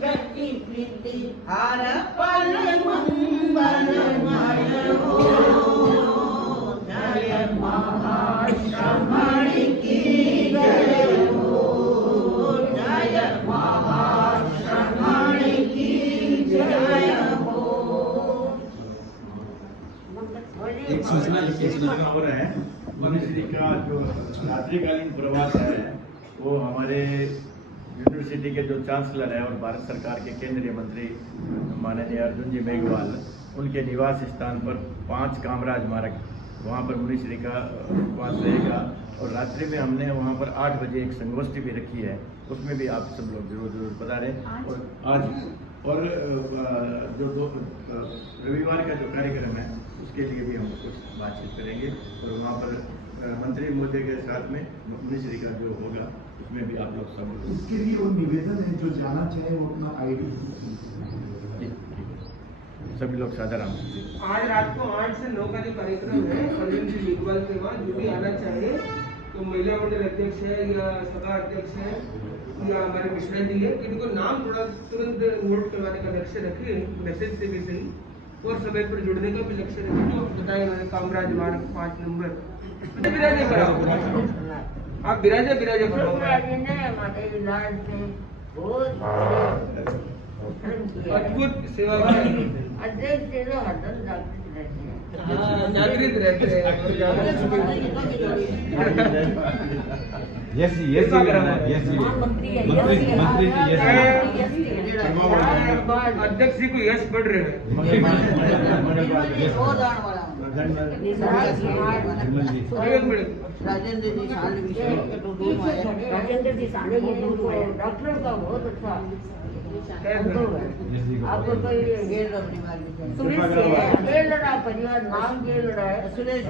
शक्ति प्रीति हर पल मंगलमय हो। जय महाश्रमण की जय हो। जय महाश्रमण की जय हो। एक सूचना हो रहा है। मुनिश्री का जो रात्रिकालीन प्रवास है वो हमारे यूनिवर्सिटी के जो चांसलर है और भारत सरकार के केंद्रीय मंत्री माननीय अर्जुन जी मेघवाल उनके निवास स्थान पर 5 कामराज मार्ग वहाँ पर मुनिश्री का उपवास रहेगा और रात्रि में हमने वहाँ पर 8 बजे एक संगोष्ठी भी रखी है, उसमें भी आप सब लोग जरूर पधारें। और आज और जो रविवार का जो कार्यक्रम है उसके लिए भी हम कुछ बातचीत करेंगे और वहाँ पर मंत्री महोदय के साथ में मुनिश्री का जो होगा उसमें भी आप लोग सब इसके लिए वो निवेदन है जो जाना चाहे वो अपना ID सभी लोग साधारण। आज रात को 8 से 9 का जो कार्यक्रम है अर्जुन जी मेघवाल के बाद जो भी आना चाहे तो महिला मंडल अध्यक्ष है या सभा अध्यक्ष है या हमारे मिश्रा जी है, इनको नाम थोड़ा तुरंत नोट करवाने का लक्ष्य रखे, मैसेज से भी सही और समय पर जुड़ने का भी लक्ष्य रखे। जो बताए उन्होंने कामराज मार्ग 5 नंबर आप बिराजे अद्भुत सेवा अध्यक्ष जागृत रहते हैं। यस जी मंत्री अध्यक्ष जी को यश बढ़ रहे हैं। राजेंद्र जी साले डॉक्टर का बहुत अच्छा अनुभव है। आपको कोई सुरेश परिवार नाम सुरेश